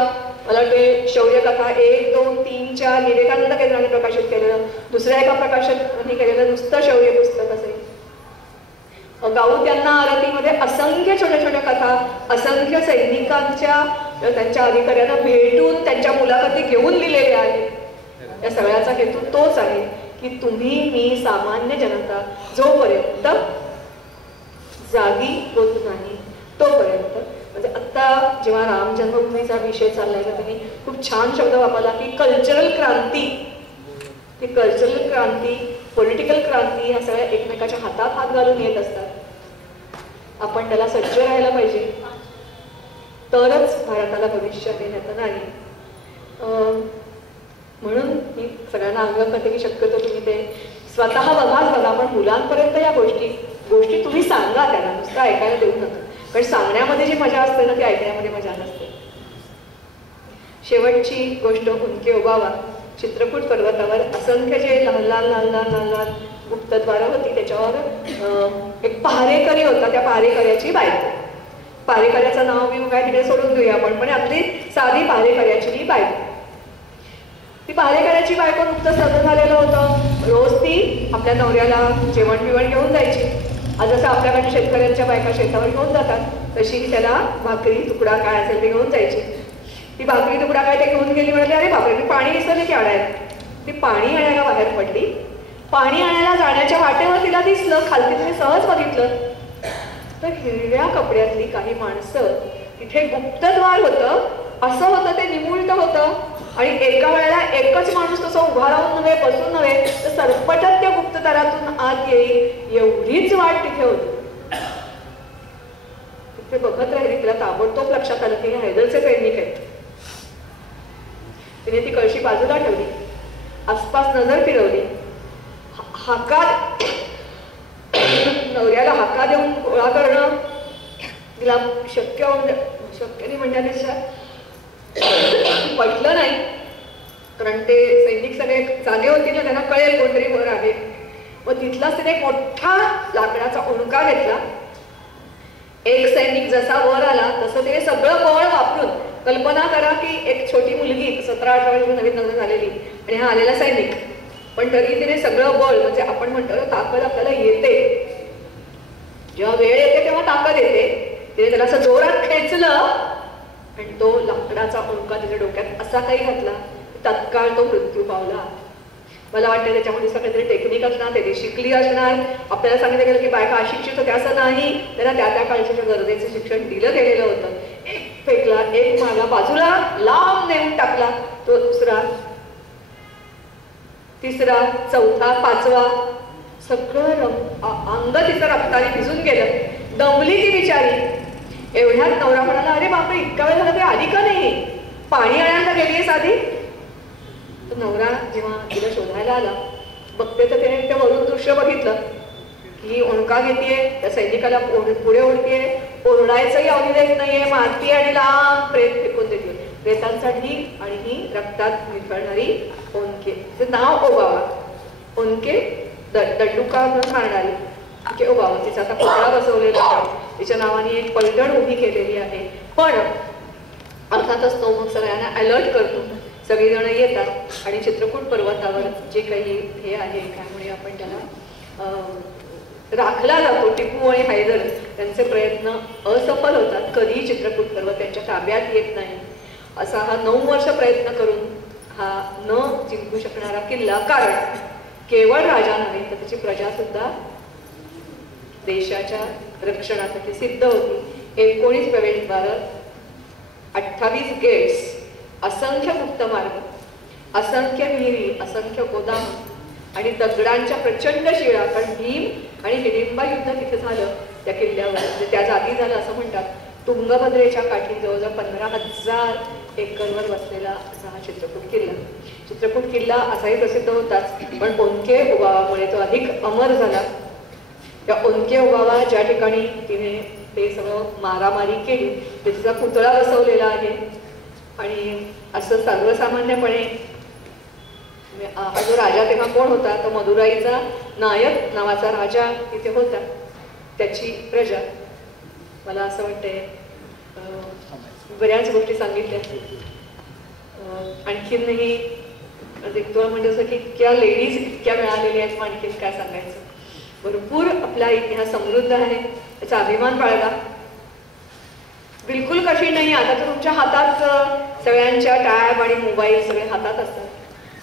मला वाटते शौर्यकथा 1, 2, 3 च्या विवेकानंद केंद्राने प्रकाशित केलेलं, दुसऱ्या एका प्रकाशकांनी केलेलं नुसतं शौर्य पुस्तक असेल. गाऊत यांना आरतीमध्ये असंख्य छोट्या छोट्या कथा, असंख्य सैनिकांच्या त्यांच्या अधिकाऱ्यांना भेटून त्यांच्या मुलाखती घेऊन लिहिलेल्या आहेत. या सगळ्याचा हेतू तोच आहे की तुम्ही मी सामान्य जनता जोपर्यंत जागी होत नाही तोपर्यंत, म्हणजे आत्ता जेव्हा राम जन्मभूमीचा विषय चाललाय तर तुम्ही खूप छान शब्द वापरला की कल्चरल क्रांती. ती कल्चरल क्रांती, पॉलिटिकल क्रांती ह्या सगळ्या एकमेकाच्या हातात हात घालून येत असतात. आपण त्याला सज्ज राहायला पाहिजे, तरच भारताला भविष्य देण्यात नाही. म्हणून मी सगळ्यांना आग्रह करते की शक्यतो तुम्ही ते स्वतः बघाच बघा, पण मुलांपर्यंत या गोष्टी तुम्ही सांगा, त्यांना नुसतं ऐकायला देऊ नका. कारण सांगण्यामध्ये जी मजा असते ना ती ऐकण्यामध्ये मजा नसते. शेवटची गोष्ट उनके ओबावा. चित्रकूट पर्वतावर असंख्य जे लहान लहान गुप्तद्वार होती त्याच्यावर एक पहारेकरी होता. त्या पहारेकऱ्याची बायको, पहारेकऱ्याचं नाव मी काय तिकडे सोडून देऊया आपण, पण अगदी साधी पहारेकऱ्याची ही बायको. ती पहारेकऱ्याची बायको नुकतंच लग्न झालेलं होतं. रोज ती आपल्या नवऱ्याला जेवण बिवण घेऊन जायची. आज जसं आपल्याकडे शेतकऱ्यांच्या बायका शेतावर घेऊन जातात तशी त्याला भाकरी तुकडा काय असेल ते घेऊन जायची. ती भाकरी तुकडा काय ते घेऊन गेली, म्हणाली अरे बापरे मी पाणी विसरली की आणायला. ती पाणी आणायला बाहेर पडली. पाणी आणायला जाण्याच्या वाटेवर तिला दिसलं, खालती तिने सहज बघितलं तर हिरव्या कपड्यातली काही माणसं, तिथे गुप्तद्वार होतं, असं होतं ते निमुळतं होतं आणि एका वेळेला एकच माणूस तसं उभा राहून नव्हे, बसून नव्हे, तर सरपटत त्या गुप्तदारातून आत येईल एवढीच वाट तिथे होती. तिथे बघत राहिली. तिला ताबडतोब लक्षात आलं की हे हैदरचे सैनिक आहेत. तिने ती कळशी बाजूला ठेवली, आसपास नजर फिरवली, हाका नवऱ्याला हाका देऊन गोळा करणं तिला शक्य नाही म्हणण्यापेक्षा पटलं नाही. कारण ते सैनिक सगळे जागे होते ना, त्यांना कळेल कोणतरी वर आहे. मग तिथलाच तिने एक मोठा लाकडाचा उणका घेतला. एक सैनिक जसा वर आला तसं तिने सगळं बळ वापरून, कल्पना करा की एक छोटी मुलगी 17-18 वर्ष नवीन लग्न झालेली आणि हा आलेला सैनिक, पण तरी तिने सगळं बळ, म्हणजे आपण म्हणतो ताकद आपल्याला येते, जेव्हा वेळ येते तेव्हा ताकद येते, तिने त्याला असं जोरात खेचलं आणि तो लाकडाचा उणका तिच्या डोक्यात असा काही घातला तत्काळ तो मृत्यू पावला. मला वाटतं त्याच्यामध्ये सगळं टेक्निक असणार, ते शिकली असणार. आपल्याला सांगितलं गेलं की बायका अशिक्षित होत्या असं नाही, त्यांना त्या काळच्या गरजेचं शिक्षण दिलं गेलेलं होतं. एक फेकला, एक मागा बाजूला लांब नेऊन टाकला, तो दुसरा, तिसरा, चौथा, पाचवा, सगळं अंग तिचं रक्ताने भिजून गेलं. दमली ती बिचारी. एवढ्यात नवरा म्हणाला अरे बापरे इतका वेळ झाला तरी आली का नाही, पाणी आणायला गेलीये साधी. तर नवरा जेव्हा तिला शोधायला आला बघते तर त्याने ते वरून दृश्य बघितलं की उणका घेतीये, त्या सैनिकाला पुढे ओढतीये, ओरडायचंही अवधी देत नाहीये, मारतीये आणि लांब प्रेत फेकून देते. प्रेतांचा ढीग आणि ही रक्तात मिसळणारी ओंके. ते नाव ओबावा. ओंके दंडुका म्हणून मारणारी ओके ओबावा. तिचा आता पुतळा बसवलेला आहे, तिच्या नावाने एक पलटण उभी केलेली आहे. पण अर्थातच तो मग सगळ्यांना अलर्ट करतो. सगळीजण येतात आणि चित्रकूट पर्वतावर जे काही हे आहे काय म्हणूया आपण त्याला राखला जातो. टिपू आणि हैदर त्यांचे प्रयत्न असफल होतात. कधीही चित्रकूट पर्वत त्यांच्या ताब्यात येत नाही. असा हा 9 वर्ष प्रयत्न करून हा न जिंकू शकणारा किल्ला, कारण केवळ राजा नव्हे तर त्याची प्रजा सुद्धा देशाच्या रक्षणासाठी सिद्ध होती. 19 प्रवेशद्वार, 28 गेट्स, असंख्य मुक्त मार्ग, असंख्य विहिरी, असंख्य गोदाम आणि दगडांच्या प्रचंड शिळा. कारण भीम आणि हिडिंबा युद्ध तिथे झालं त्या किल्ल्यावर, म्हणजे त्या जागी झालं असं म्हणतात. तुंगभद्रेच्या काठी जवळजवळ 15,000 एकरवर बसलेला असा हा चित्रकूट किल्ला. चित्रकूट किल्ला असाही प्रसिद्ध होताच, पण ओंके ओबावामुळे तो अधिक अमर झाला. त्या ओंके ओबावा ज्या ठिकाणी तिने ते सगळं मारामारी केली ते तिचा पुतळा बसवलेला आहे. आणि असं सर्वसामान्यपणे हा जो राजा तेव्हा कोण होता, तर मदुराईचा नायक नावाचा राजा तिथे होता. त्याची प्रजा, मला असं वाटतंय बऱ्याच गोष्टी सांगितल्या. आणखीनही तुम्हाला म्हणजे असं की इतक्या लेडीज इतक्या मिळालेल्या आहेत, मग आणखीन काय सांगायचं. भरपूर आपला इतिहास समृद्ध आहे, त्याचा अभिमान बाळगा. बिलकुल कठीण नाही. आता तर तुमच्या हातात सगळ्यांच्या टॅब आणि मोबाईल सगळे हातात असतात,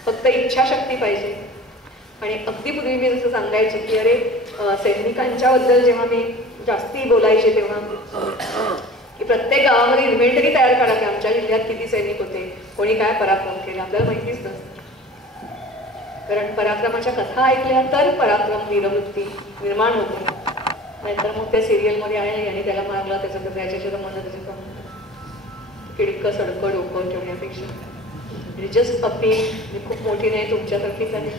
फक्त इच्छाशक्ती पाहिजे. आणि अगदी पूर्वी मी जसं सांगायचे की अरे सैनिकांच्याबद्दल जेव्हा मी जास्ती बोलायचे तेव्हा की प्रत्येक गावामध्ये इन्व्हेंटरी तयार करा की आमच्या जिल्ह्यात किती सैनिक होते, कोणी काय पराक्रम केला, आपल्याला माहितीच नसतं. कारण पराक्रमाच्या कथा ऐकल्या तर पराक्रम वीरवृत्ती निर्माण होते. नाहीतर मग त्या सिरियलमध्ये आहे आणि त्याला मारला त्याचं तर त्याच्याशी मन त्याचं किडकं सडकं डोकं ठेवण्यापेक्षा जस्ट अपील मी खूप मोठी नाही, तुमच्यासारखीच आहे.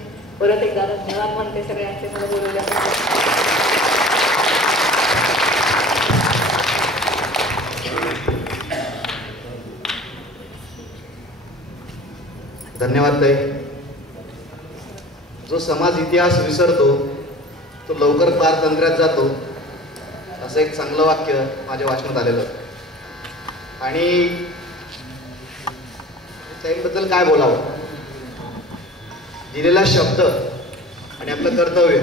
परत एकदा धन्यवाद म्हणते सगळ्यांचे मला बोलवल्याबद्दल. धन्यवाद ताई. जो समाज इतिहास विसरतो तो लवकर पारतंत्र्यात जातो, असं एक चांगलं वाक्य माझ्या वाचनात आलेलं. आणि ताईंबद्दल काय बोलावं, दिलेला शब्द आणि आपलं कर्तव्य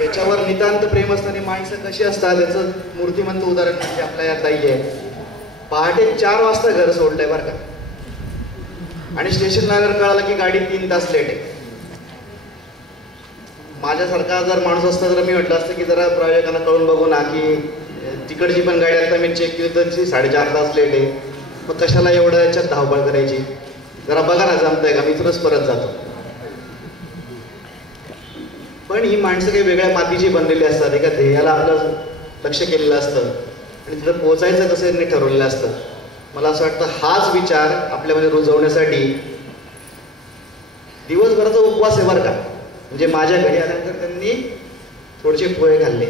याच्यावर नितांत प्रेम असणारी माणसं कशी असतात याचं मूर्तिमंत उदाहरण म्हणजे आपल्या या ताई आहे. पहाटे 4 वाजता घर सोडलंय बरं का, आणि स्टेशनला जर कळालं की गाडी 3 तास लेट आहे. माझ्यासारखा जर माणूस असता तर मी म्हटलं असतं की जरा प्रायोजकांना कळून बघू ना की तिकडची पण गाडी आता मी चेक केली तर 4.5 तास लेट आहे, मग कशाला एवढं याच्यात धावपळ करायची, जरा बघा ना जमतंय का, मी तुलाच परत जातो. पण ही माणसं काही वेगळ्या मातीची बनलेली असतात, एका ध्येयाला आपलं लक्ष केलेलं असतं आणि तिथं पोहोचायचं कसं यांनी ठरवलेलं असतं. मला असं वाटतं हाच विचार आपल्यामध्ये रुजवण्यासाठी दिवसभराचा उपवास आहे बरं का. म्हणजे माझ्या घरी आल्यानंतर त्यांनी थोडेसे पोहे खाल्ले.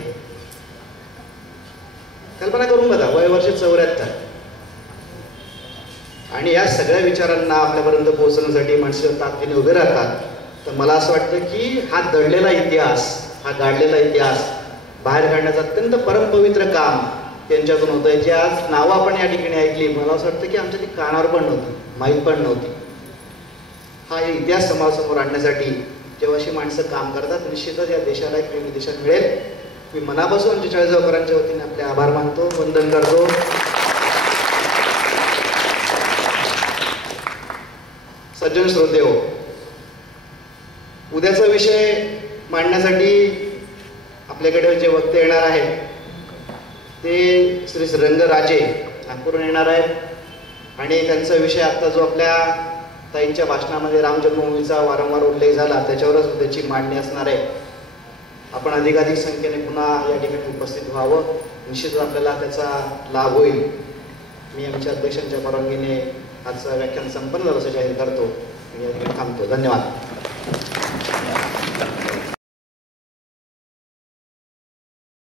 कल्पना करून बघा, वय वर्ष 74 आणि या सगळ्या विचारांना आपल्यापर्यंत पोहोचण्यासाठी माणसं ताकदीने उभे राहतात. तर मला असं वाटतं की हा दडलेला इतिहास, हा गाडलेला इतिहास बाहेर काढण्याचं अत्यंत परमपवित्र काम त्यांच्यातून होतं. याची आज नावं आपण या ठिकाणी ऐकली, मला असं वाटतं की आमच्या ती कानावर पण नव्हती, माहीत पण नव्हती. हा इतिहास समाजासमोर आणण्यासाठी जेव्हा अशी माणसं काम करतात, निश्चितच या देशाला एक वेगळी दिशा मिळेल. मी मनापासून 44 गावकरांच्या वतीने आपले आभार मानतो, वंदन करतो. सज्जन श्रोते हो, उद्याचा विषय मांडण्यासाठी आपल्याकडे जे वक्ते येणार आहेत ते श्री रंगराजे नागपूरहून येणार आहेत आणि त्यांचा विषय आत्ता जो आपल्या ताईंच्या भाषणामध्ये राम जन्मभूमीचा वारंवार उल्लेख झाला त्याच्यावरच त्याची मांडणी असणार आहे. आपण अधिकाधिक संख्येने पुन्हा या ठिकाणी उपस्थित व्हावं, निश्चितच आपल्याला त्याचा लाभ होईल. मी आमच्या अध्यक्षांच्या परवानगीने आजचं व्याख्यान संपन्न झालं असं जाहीर करतो आणि या ठिकाणी थांबतो. धन्यवाद.